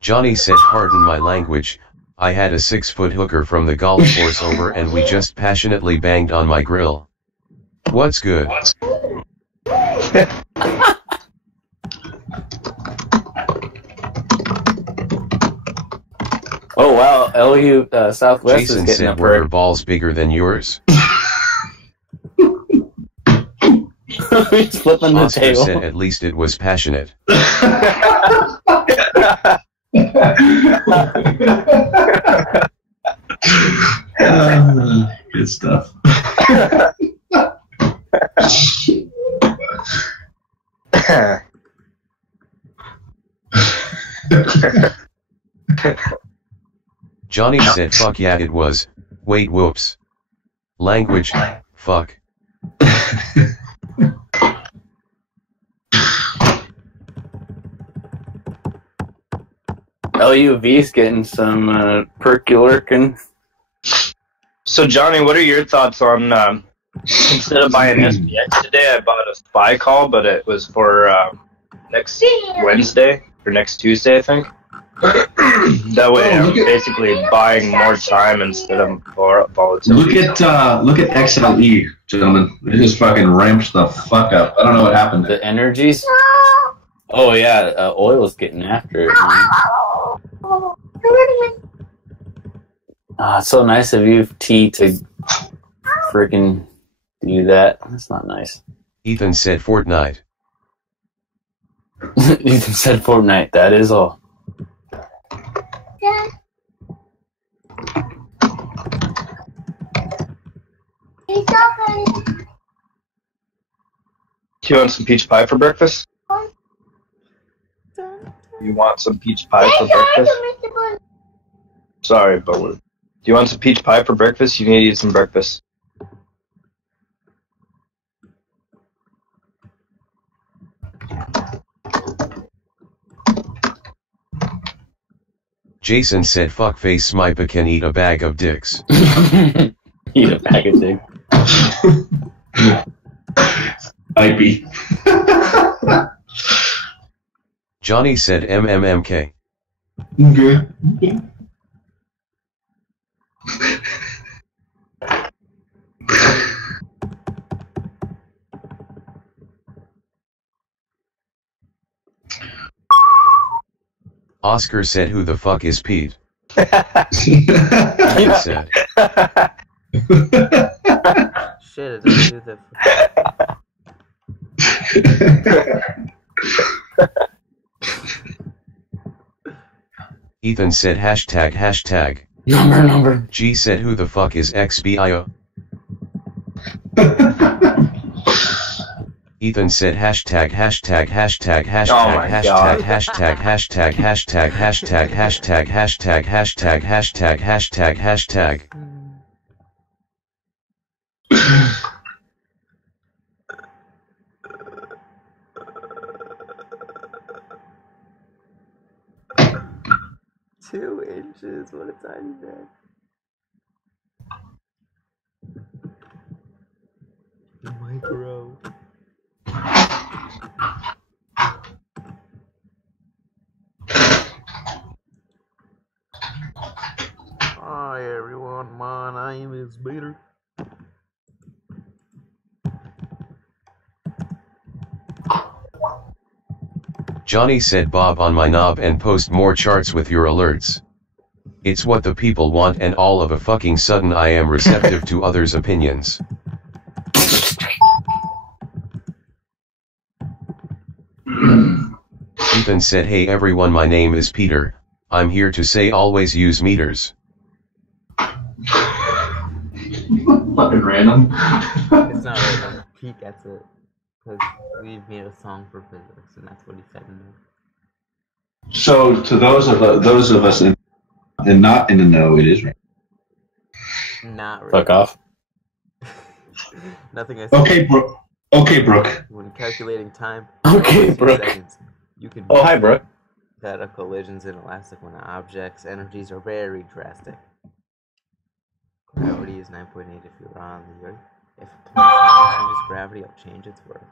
Johnny said pardon my language, I had a 6-foot hooker from the golf course over and we just passionately banged on my grill. What's good? Oh wow, LU Southwest Jason is getting said up were her for balls bigger than yours? He's flipping the Oscar table. said at least it was passionate. Good stuff. Johnny said fuck yeah it was, wait whoops. Language, fuck. LUV's getting some perculurkin. So Johnny, what are your thoughts on? Instead of buying SPX today, I bought a spy call, but it was for next Wednesday or next Tuesday, I think. That way, I'm basically buying more time instead of volatility. Look at XLE, gentlemen. It just fucking ramps the fuck up. I don't know what happened. The energies. Oh yeah, oil's getting after it. It's so nice of you, T, to freaking do that. That's not nice. Ethan said Fortnite. Ethan said Fortnite. That is all. Do you want some peach pie for breakfast? You want some peach pie for breakfast? Sorry, but do you want some peach pie for breakfast? You need to eat some breakfast. Jason said fuckface Smipa can eat a bag of dicks. Eat a bag of dicks. IP. Johnny said MMMK. Okay. Oscar said who the fuck is Pete? He said. Shit, it's do the. Ethan said hashtag. Number. G said who the fuck is XBIO? Ethan said hashtag. Oh my God. Hashtag. 2 inches, what a tiny bit. Bro. Hi everyone, my name is Peter. Johnny said bob on my knob and post more charts with your alerts. It's what the people want and all of a fucking sudden I am receptive to others' opinions. Ethan said hey everyone, my name is Peter, I'm here to say always use meters. Fucking random. It's not random. Pete gets it. Because we made a song for physics, and that's what he said in there. So to those of us in not in the know, it is random. Not really. Fuck off. Nothing I said. Okay, Brooke. Okay, Brooke. When calculating time, Okay, 2 Brooke. seconds, you can Oh, hi, Brooke. that a collisions inelastic when objects' energies are very drastic. Gravity is 9.8 if you're on the Earth. If a planet changes gravity, it'll change its worth.